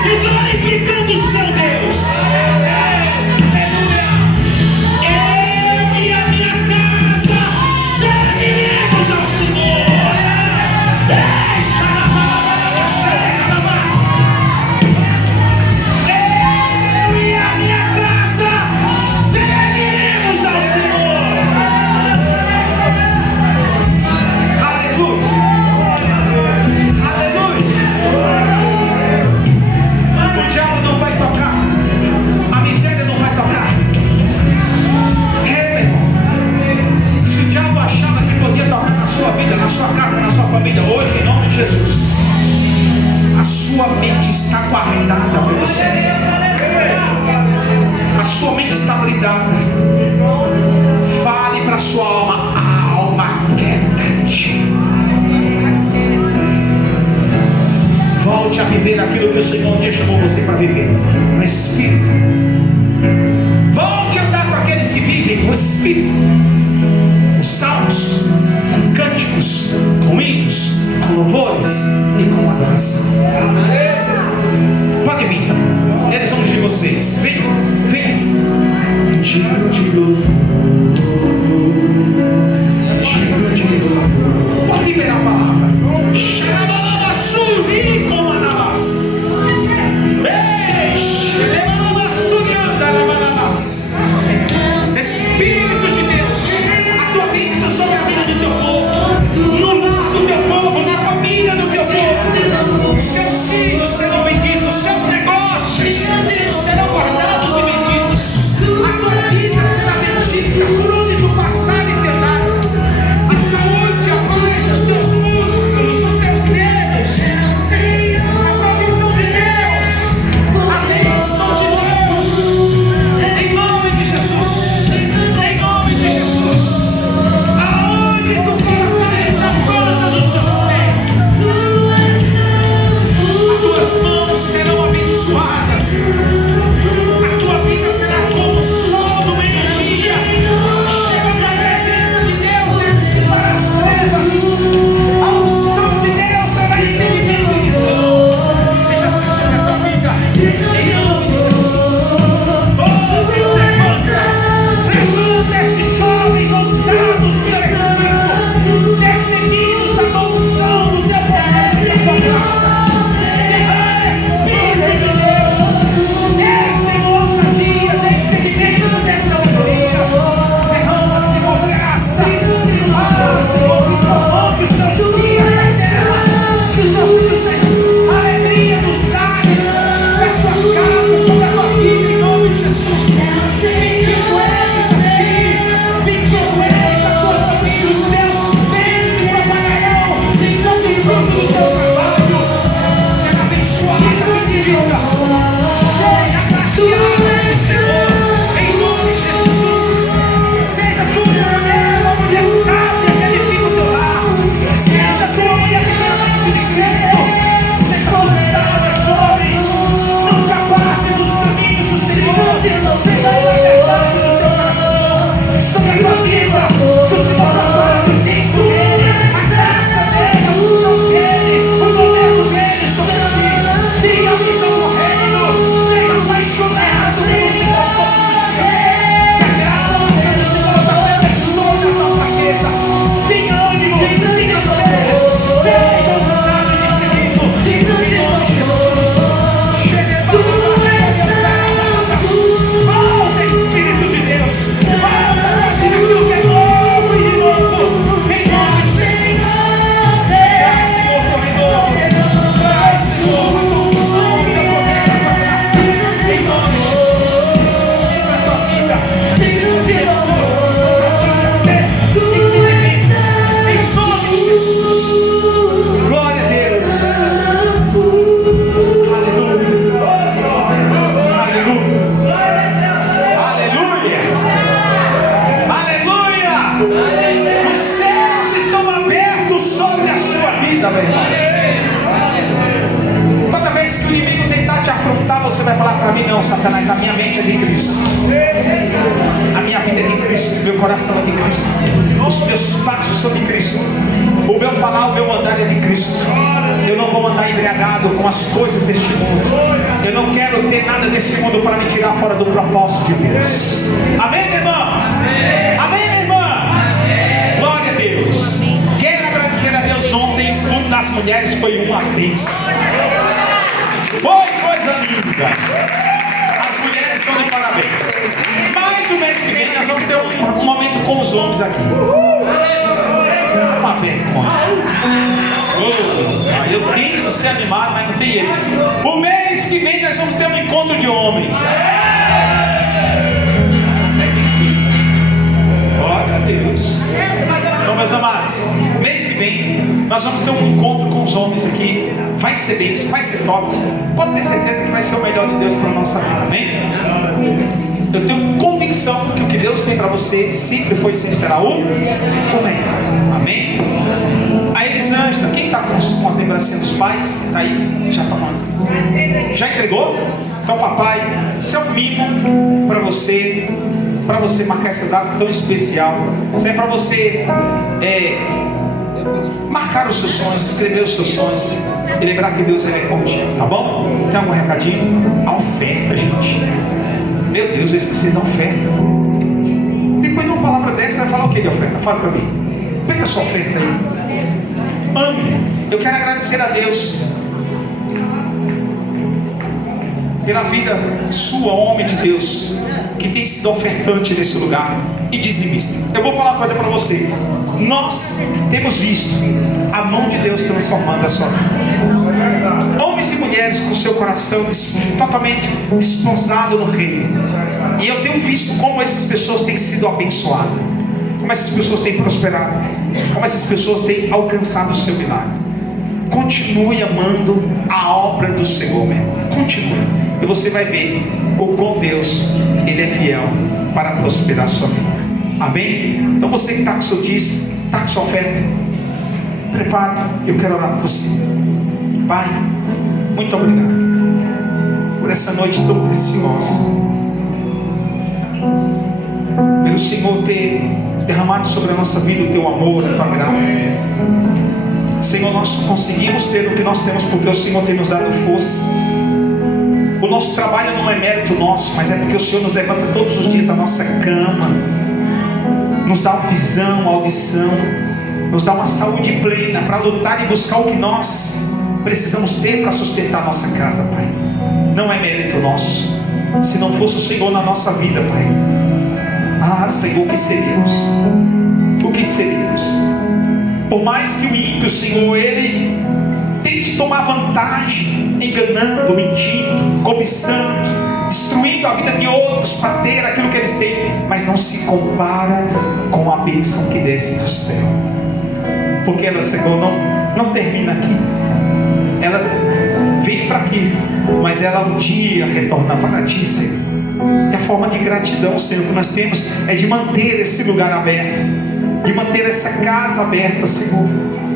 e glorificando o seu Deus. Eu e a minha casa serviremos ao Senhor. Deixa na palavra, chega na mais. Eu e a minha casa serviremos ao Senhor. Aleluia. Aleluia. O diabo não vai tocar, a miséria não vai tocar. Meu irmão, se o diabo achava que podia tocar na sua vida, na sua casa, na sua família, hoje, em nome de Jesus, a sua mente está guardada pelo Senhor. A sua mente está blindada. Fale para a sua alma: alma, quieta-te. Volte a viver aquilo que o Senhor um dia chamou você para viver, no Espírito. Volte a andar com aqueles que vivem no Espírito, com salmos, com cânticos, com hinos, com louvores e com adoração. Pode vir, eles vão de vocês. Vem, vem. Digno de louvor, digno de louvor. Pode liberar a palavra. Xarabalabasuri com anabas. Ei, xerebalabasuriandarabas. Espírito de Deus, a tua bênção sobre a vida do teu povo, no lar do teu povo, na família do teu povo. Seus filhos serão benditos, seus negócios serão guardados e benditos. A tua vida será bendita por onde tu passares e andares. A saúde, a paz, os teus músculos, os teus dedos. A provisão de Deus, a bênção de Deus. Em nome de Jesus, em nome de Jesus. Aonde tu colocares a planta dos seus pés, as tuas mãos serão abençoadas. A tua vida será como o sol do meio-dia. Chegando à presença de Deus, desce para as trevas. A unção de Deus será entendimento e visão. Seja assim sobre a tua vida, em nome de Jesus. Oh Deus, levanta esses jovens ousados do teu Espírito, destemidos da unção do teu poder e da tua graça. Derrama Espírito de Deus, desce em ousadia, dê entendimento, dê sabedoria. Derrama, Senhor, graça. Ah, Senhor, que prolongue os seus dias na terra, que os seus filhos sejam a alegria dos lares, da sua casa, sobre a tua vida, em nome de Jesus. Bendito eles a ti, bendito eles a tua família. Deus, pense, papagaião, santo fruto do teu trabalho. Será abençoada, bendita, cheia, agraciada do Senhor, em nome de Jesus. Seja tu uma mulher sábia que edifica o teu lar. Seja tu uma mulher mente de Cristo. Seja tu sábia, jovem. Não te aparte dos caminhos do Senhor. Seja a verdade do teu coração sobre a tua vida. Que o Senhor trabalhe dentro dele. A graça dele, a unção dele, o governo dele sobre ti. Tenha a visão do reino. Seja apaixonado pelo Senhor todos os dias. Que a graça do Senhor se aperfeiçoe na tua fraqueza. Tenha ânimo, tenha fé. Seja usado e destemido. Em nome de Jesus. Volta, Espírito de Deus. Volta a trazer aquilo que é novo e de novo. Em nome de Jesus. Traz, Senhor, teu renovo. Traz, Senhor, a tua unção, o teu poder, a tua graça. Em nome de Jesus. Sobre a tua vida. Senhor, tira forças, ousadia, fé, entendimento. Em nome de Jesus. Glória a Deus. Aleluia. Aleluia. Aleluia. Aleluia. Os céus estão abertos sobre a sua vida, meu irmão. Toda vez que o inimigo tentar te afrontar, você vai falar para mim: não, Satanás, a minha mente é de Cristo, a minha vida é de Cristo, meu coração é de Cristo, os meus passos são de Cristo, o meu falar, o meu andar é de Cristo. Eu não vou andar embriagado com as coisas deste mundo. Eu não quero ter nada desse mundo para me tirar fora do propósito de Deus. Amém, meu irmão? Amém, minha irmã? Glória a Deus. Quero agradecer a Deus. Ontem, uma das mulheres foi uma vez. Foi coisa linda. As mulheres estão de parabéns. Mas o mês que vem nós vamos ter um momento com os homens aqui. Isso é uma vergonha. Eu tento ser animado, mas não tem jeito. O mês que vem nós vamos ter um encontro de homens. Glória a Deus. Então, meus amados, mês que vem nós vamos ter um encontro com os homens aqui. Vai ser bem, vai ser top. Pode ter certeza que vai ser o melhor de Deus para a nossa vida, amém? Eu tenho convicção que o que Deus tem para você sempre foi e sempre será o melhor, amém? A Elisângela, quem está com as lembrancinhas dos pais? Está aí? Já está falando? Já entregou? Então, papai, isso é um mimo para você marcar essa data tão especial. Isso é para você marcar os seus sonhos, escrever os seus sonhos e lembrar que Deus ele é contigo, tá bom? Tem algum recadinho? A oferta, gente. Meu Deus, eu esqueci da oferta. Depois de uma palavra dessa, vai falar o que de oferta? Fala para mim. Pega a sua oferta aí. Ame. Eu quero agradecer a Deus pela vida sua, homem de Deus, que tem sido ofertante nesse lugar e dizimista. Eu vou falar uma coisa para você. Nós temos visto a mão de Deus transformando a sua vida. Homens e mulheres com seu coração totalmente esposado no reino. E eu tenho visto como essas pessoas têm sido abençoadas, como essas pessoas têm prosperado, como essas pessoas têm alcançado o seu milagre. Continue amando a obra do Senhor, meu irmão. Continue. E você vai ver o quão Deus ele é fiel para prosperar a sua vida. Amém? Então você que está com seu dízimo, está com sua oferta, prepare. Eu quero orar por você. Pai, muito obrigado por essa noite tão preciosa, pelo Senhor ter derramado sobre a nossa vida o teu amor, a tua graça. Senhor, nós conseguimos ter o que nós temos porque o Senhor tem nos dado força. O nosso trabalho não é mérito nosso, mas é porque o Senhor nos levanta todos os dias da nossa cama, nos dá visão, audição, nos dá uma saúde plena para lutar e buscar o que nós precisamos ter para sustentar a nossa casa, Pai. Não é mérito nosso. Se não fosse o Senhor na nossa vida, Pai, Senhor, o que seríamos? O que seríamos? Por mais que o ímpio, Senhor, ele tente tomar vantagem, enganando, mentindo, cobiçando, destruindo a vida de outros para ter aquilo que eles têm, mas não se compara com a bênção que desce do céu, porque ela, Senhor, não termina aqui. Ela vem para aqui, mas ela um dia retorna para ti, Senhor. E a forma de gratidão, Senhor, que nós temos é de manter esse lugar aberto, de manter essa casa aberta, Senhor.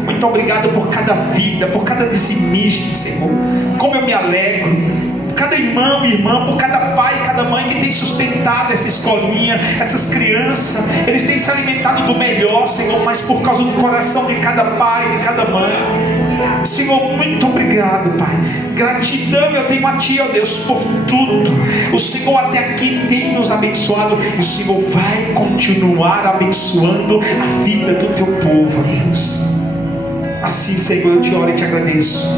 Muito obrigado por cada vida, por cada dizimista, Senhor. Como eu me alegro por cada irmão e irmã, por cada pai e cada mãe que tem sustentado essa escolinha, essas crianças. Eles têm se alimentado do melhor, Senhor, mas por causa do coração de cada pai, de cada mãe. Senhor, muito obrigado, Pai. Gratidão eu tenho a Ti, ó Deus, por tudo. O Senhor até aqui tem nos abençoado, e o Senhor vai continuar abençoando a vida do Teu povo, Deus. Assim, Senhor, eu te oro e te agradeço,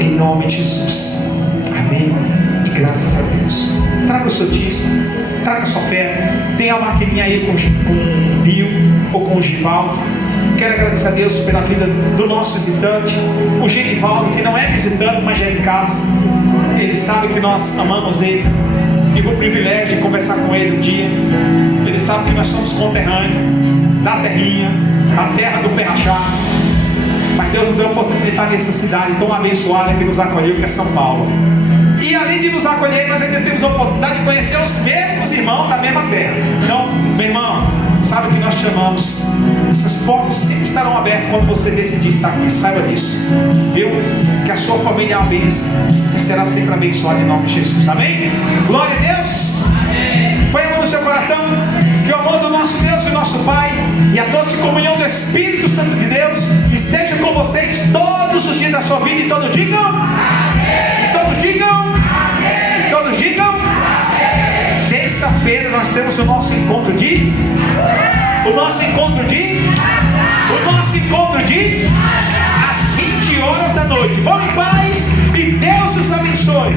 em nome de Jesus. Amém. E graças a Deus. Traga o seu dízimo, traga a sua oferta. Tem a maquininha aí com o Bio ou com o Givaldo. Quero agradecer a Deus pela vida do nosso visitante, o Genivaldo, que não é visitante, mas já é em casa. Ele sabe que nós amamos ele. Tive o privilégio de conversar com ele um dia. Ele sabe que nós somos conterrâneos da terrinha, a terra do pé rachado. Mas Deus nos deu a oportunidade de estar nessa cidade tão abençoada que nos acolheu, que é São Paulo. E além de nos acolher, nós ainda temos a oportunidade de conhecer os mesmos irmãos da mesma terra. Então, meu irmão, sabe o que nós chamamos? Essas portas sempre estarão abertas quando você decidir estar aqui. Saiba disso, viu? Que a sua família é uma bênção e será sempre abençoada em nome de Jesus. Amém? Glória a Deus. Põe a mão no seu coração. Que o amor do nosso Deus e nosso Pai e a doce comunhão do Espírito Santo de Deus esteja com vocês todos os dias da sua vida. E todos digam amém. E todos digam amém. nós temos o nosso encontro de... O nosso encontro de... Às 20 horas da noite. Vão em paz e Deus os abençoe.